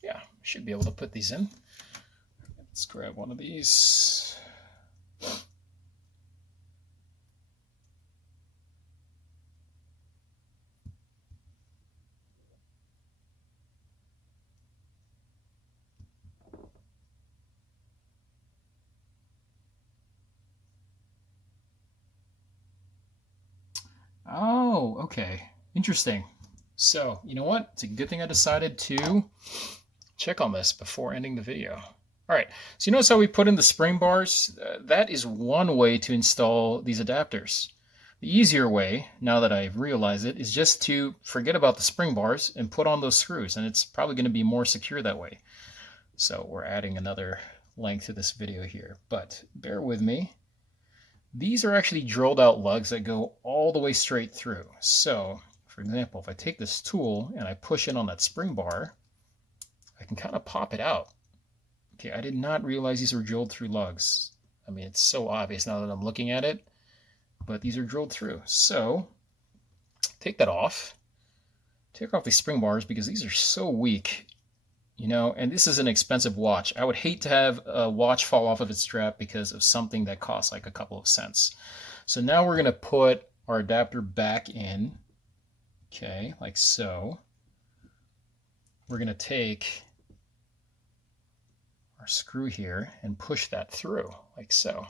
Yeah, should be able to put these in. Let's grab one of these. Oh, okay. Interesting. So, you know what? It's a good thing I decided to check on this before ending the video. All right, so you notice how we put in the spring bars? That is one way to install these adapters. The easier way, now that I've realized it, is just to forget about the spring bars and put on those screws, and it's probably going to be more secure that way. So we're adding another length to this video here, but bear with me. These are actually drilled out lugs that go all the way straight through. So, for example, if I take this tool and I push in on that spring bar, I can kind of pop it out. Okay, I did not realize these were drilled through lugs. I mean, it's so obvious now that I'm looking at it, but these are drilled through. So, take that off. Take off these spring bars because these are so weak, you know, and this is an expensive watch. I would hate to have a watch fall off of its strap because of something that costs like a couple of cents. So now we're going to put our adapter back in, okay, like so. We're going to take our screw here and push that through, like so.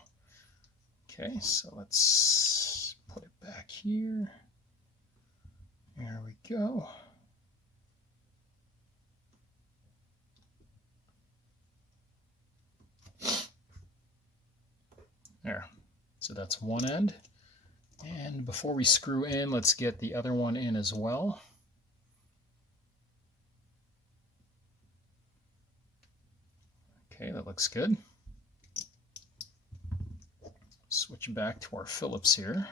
Okay, so let's put it back here. There we go. There. So that's one end. And before we screw in, let's get the other one in as well. Okay, that looks good. Switch back to our Phillips here.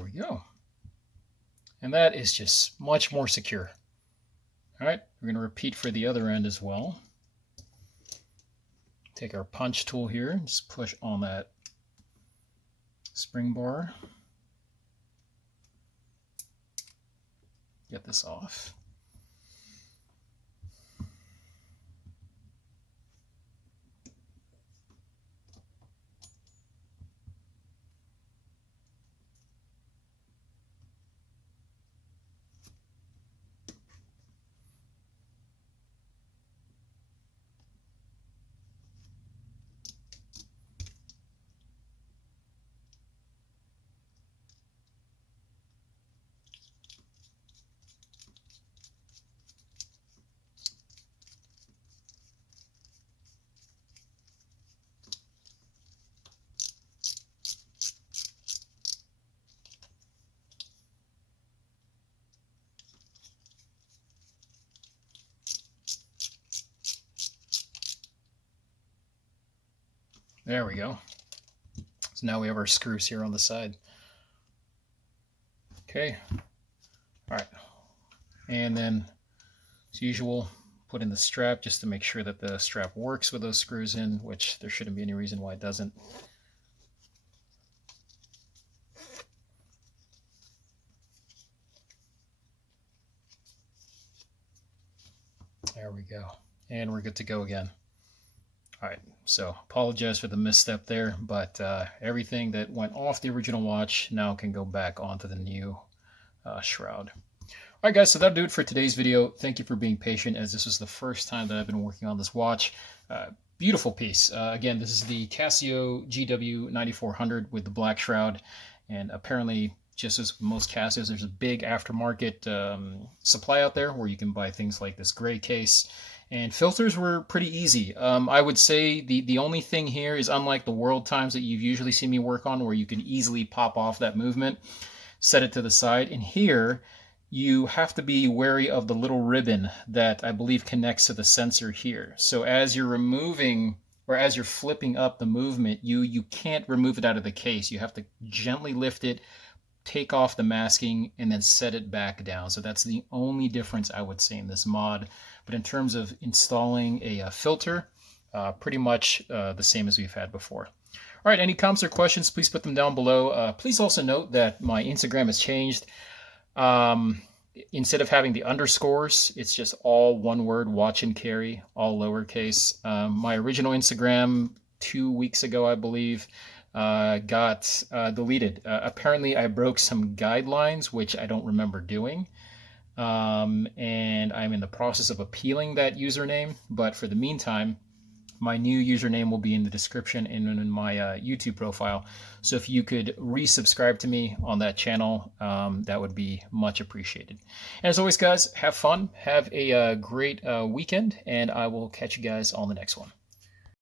There we go. And that is just much more secure. All right, we're going to repeat for the other end as well. Take our punch tool here, just push on that spring bar. Get this off. There we go. So now we have our screws here on the side. Okay. All right. And then, as usual, put in the strap just to make sure that the strap works with those screws in, which there shouldn't be any reason why it doesn't. There we go. And we're good to go again. All right, so apologize for the misstep there, but everything that went off the original watch now can go back onto the new shroud. All right, guys, so that'll do it for today's video. Thank you for being patient, as this was the first time that I've been working on this watch. Beautiful piece. Again, this is the Casio GW-9400 with the black shroud, and apparently, just as with most Casios, there's a big aftermarket supply out there where you can buy things like this gray case. And filters were pretty easy. I would say the only thing here is, unlike the world times that you've usually seen me work on, where you can easily pop off that movement, set it to the side. And here, you have to be wary of the little ribbon that I believe connects to the sensor here. So as you're removing, or as you're flipping up the movement, you can't remove it out of the case. You have to gently lift it, take off the masking, and then set it back down. So that's the only difference I would say in this mod. But in terms of installing a filter, pretty much the same as we've had before. All right, any comments or questions, please put them down below. Please also note that my Instagram has changed. Instead of having the underscores, it's just all one word, watchNcarry, all lowercase. My original Instagram 2 weeks ago, I believe, got deleted. Apparently, I broke some guidelines, which I don't remember doing. And I'm in the process of appealing that username. But for the meantime, my new username will be in the description and in my YouTube profile. So if you could resubscribe to me on that channel, that would be much appreciated. And as always, guys, have fun. Have a great weekend, and I will catch you guys on the next one.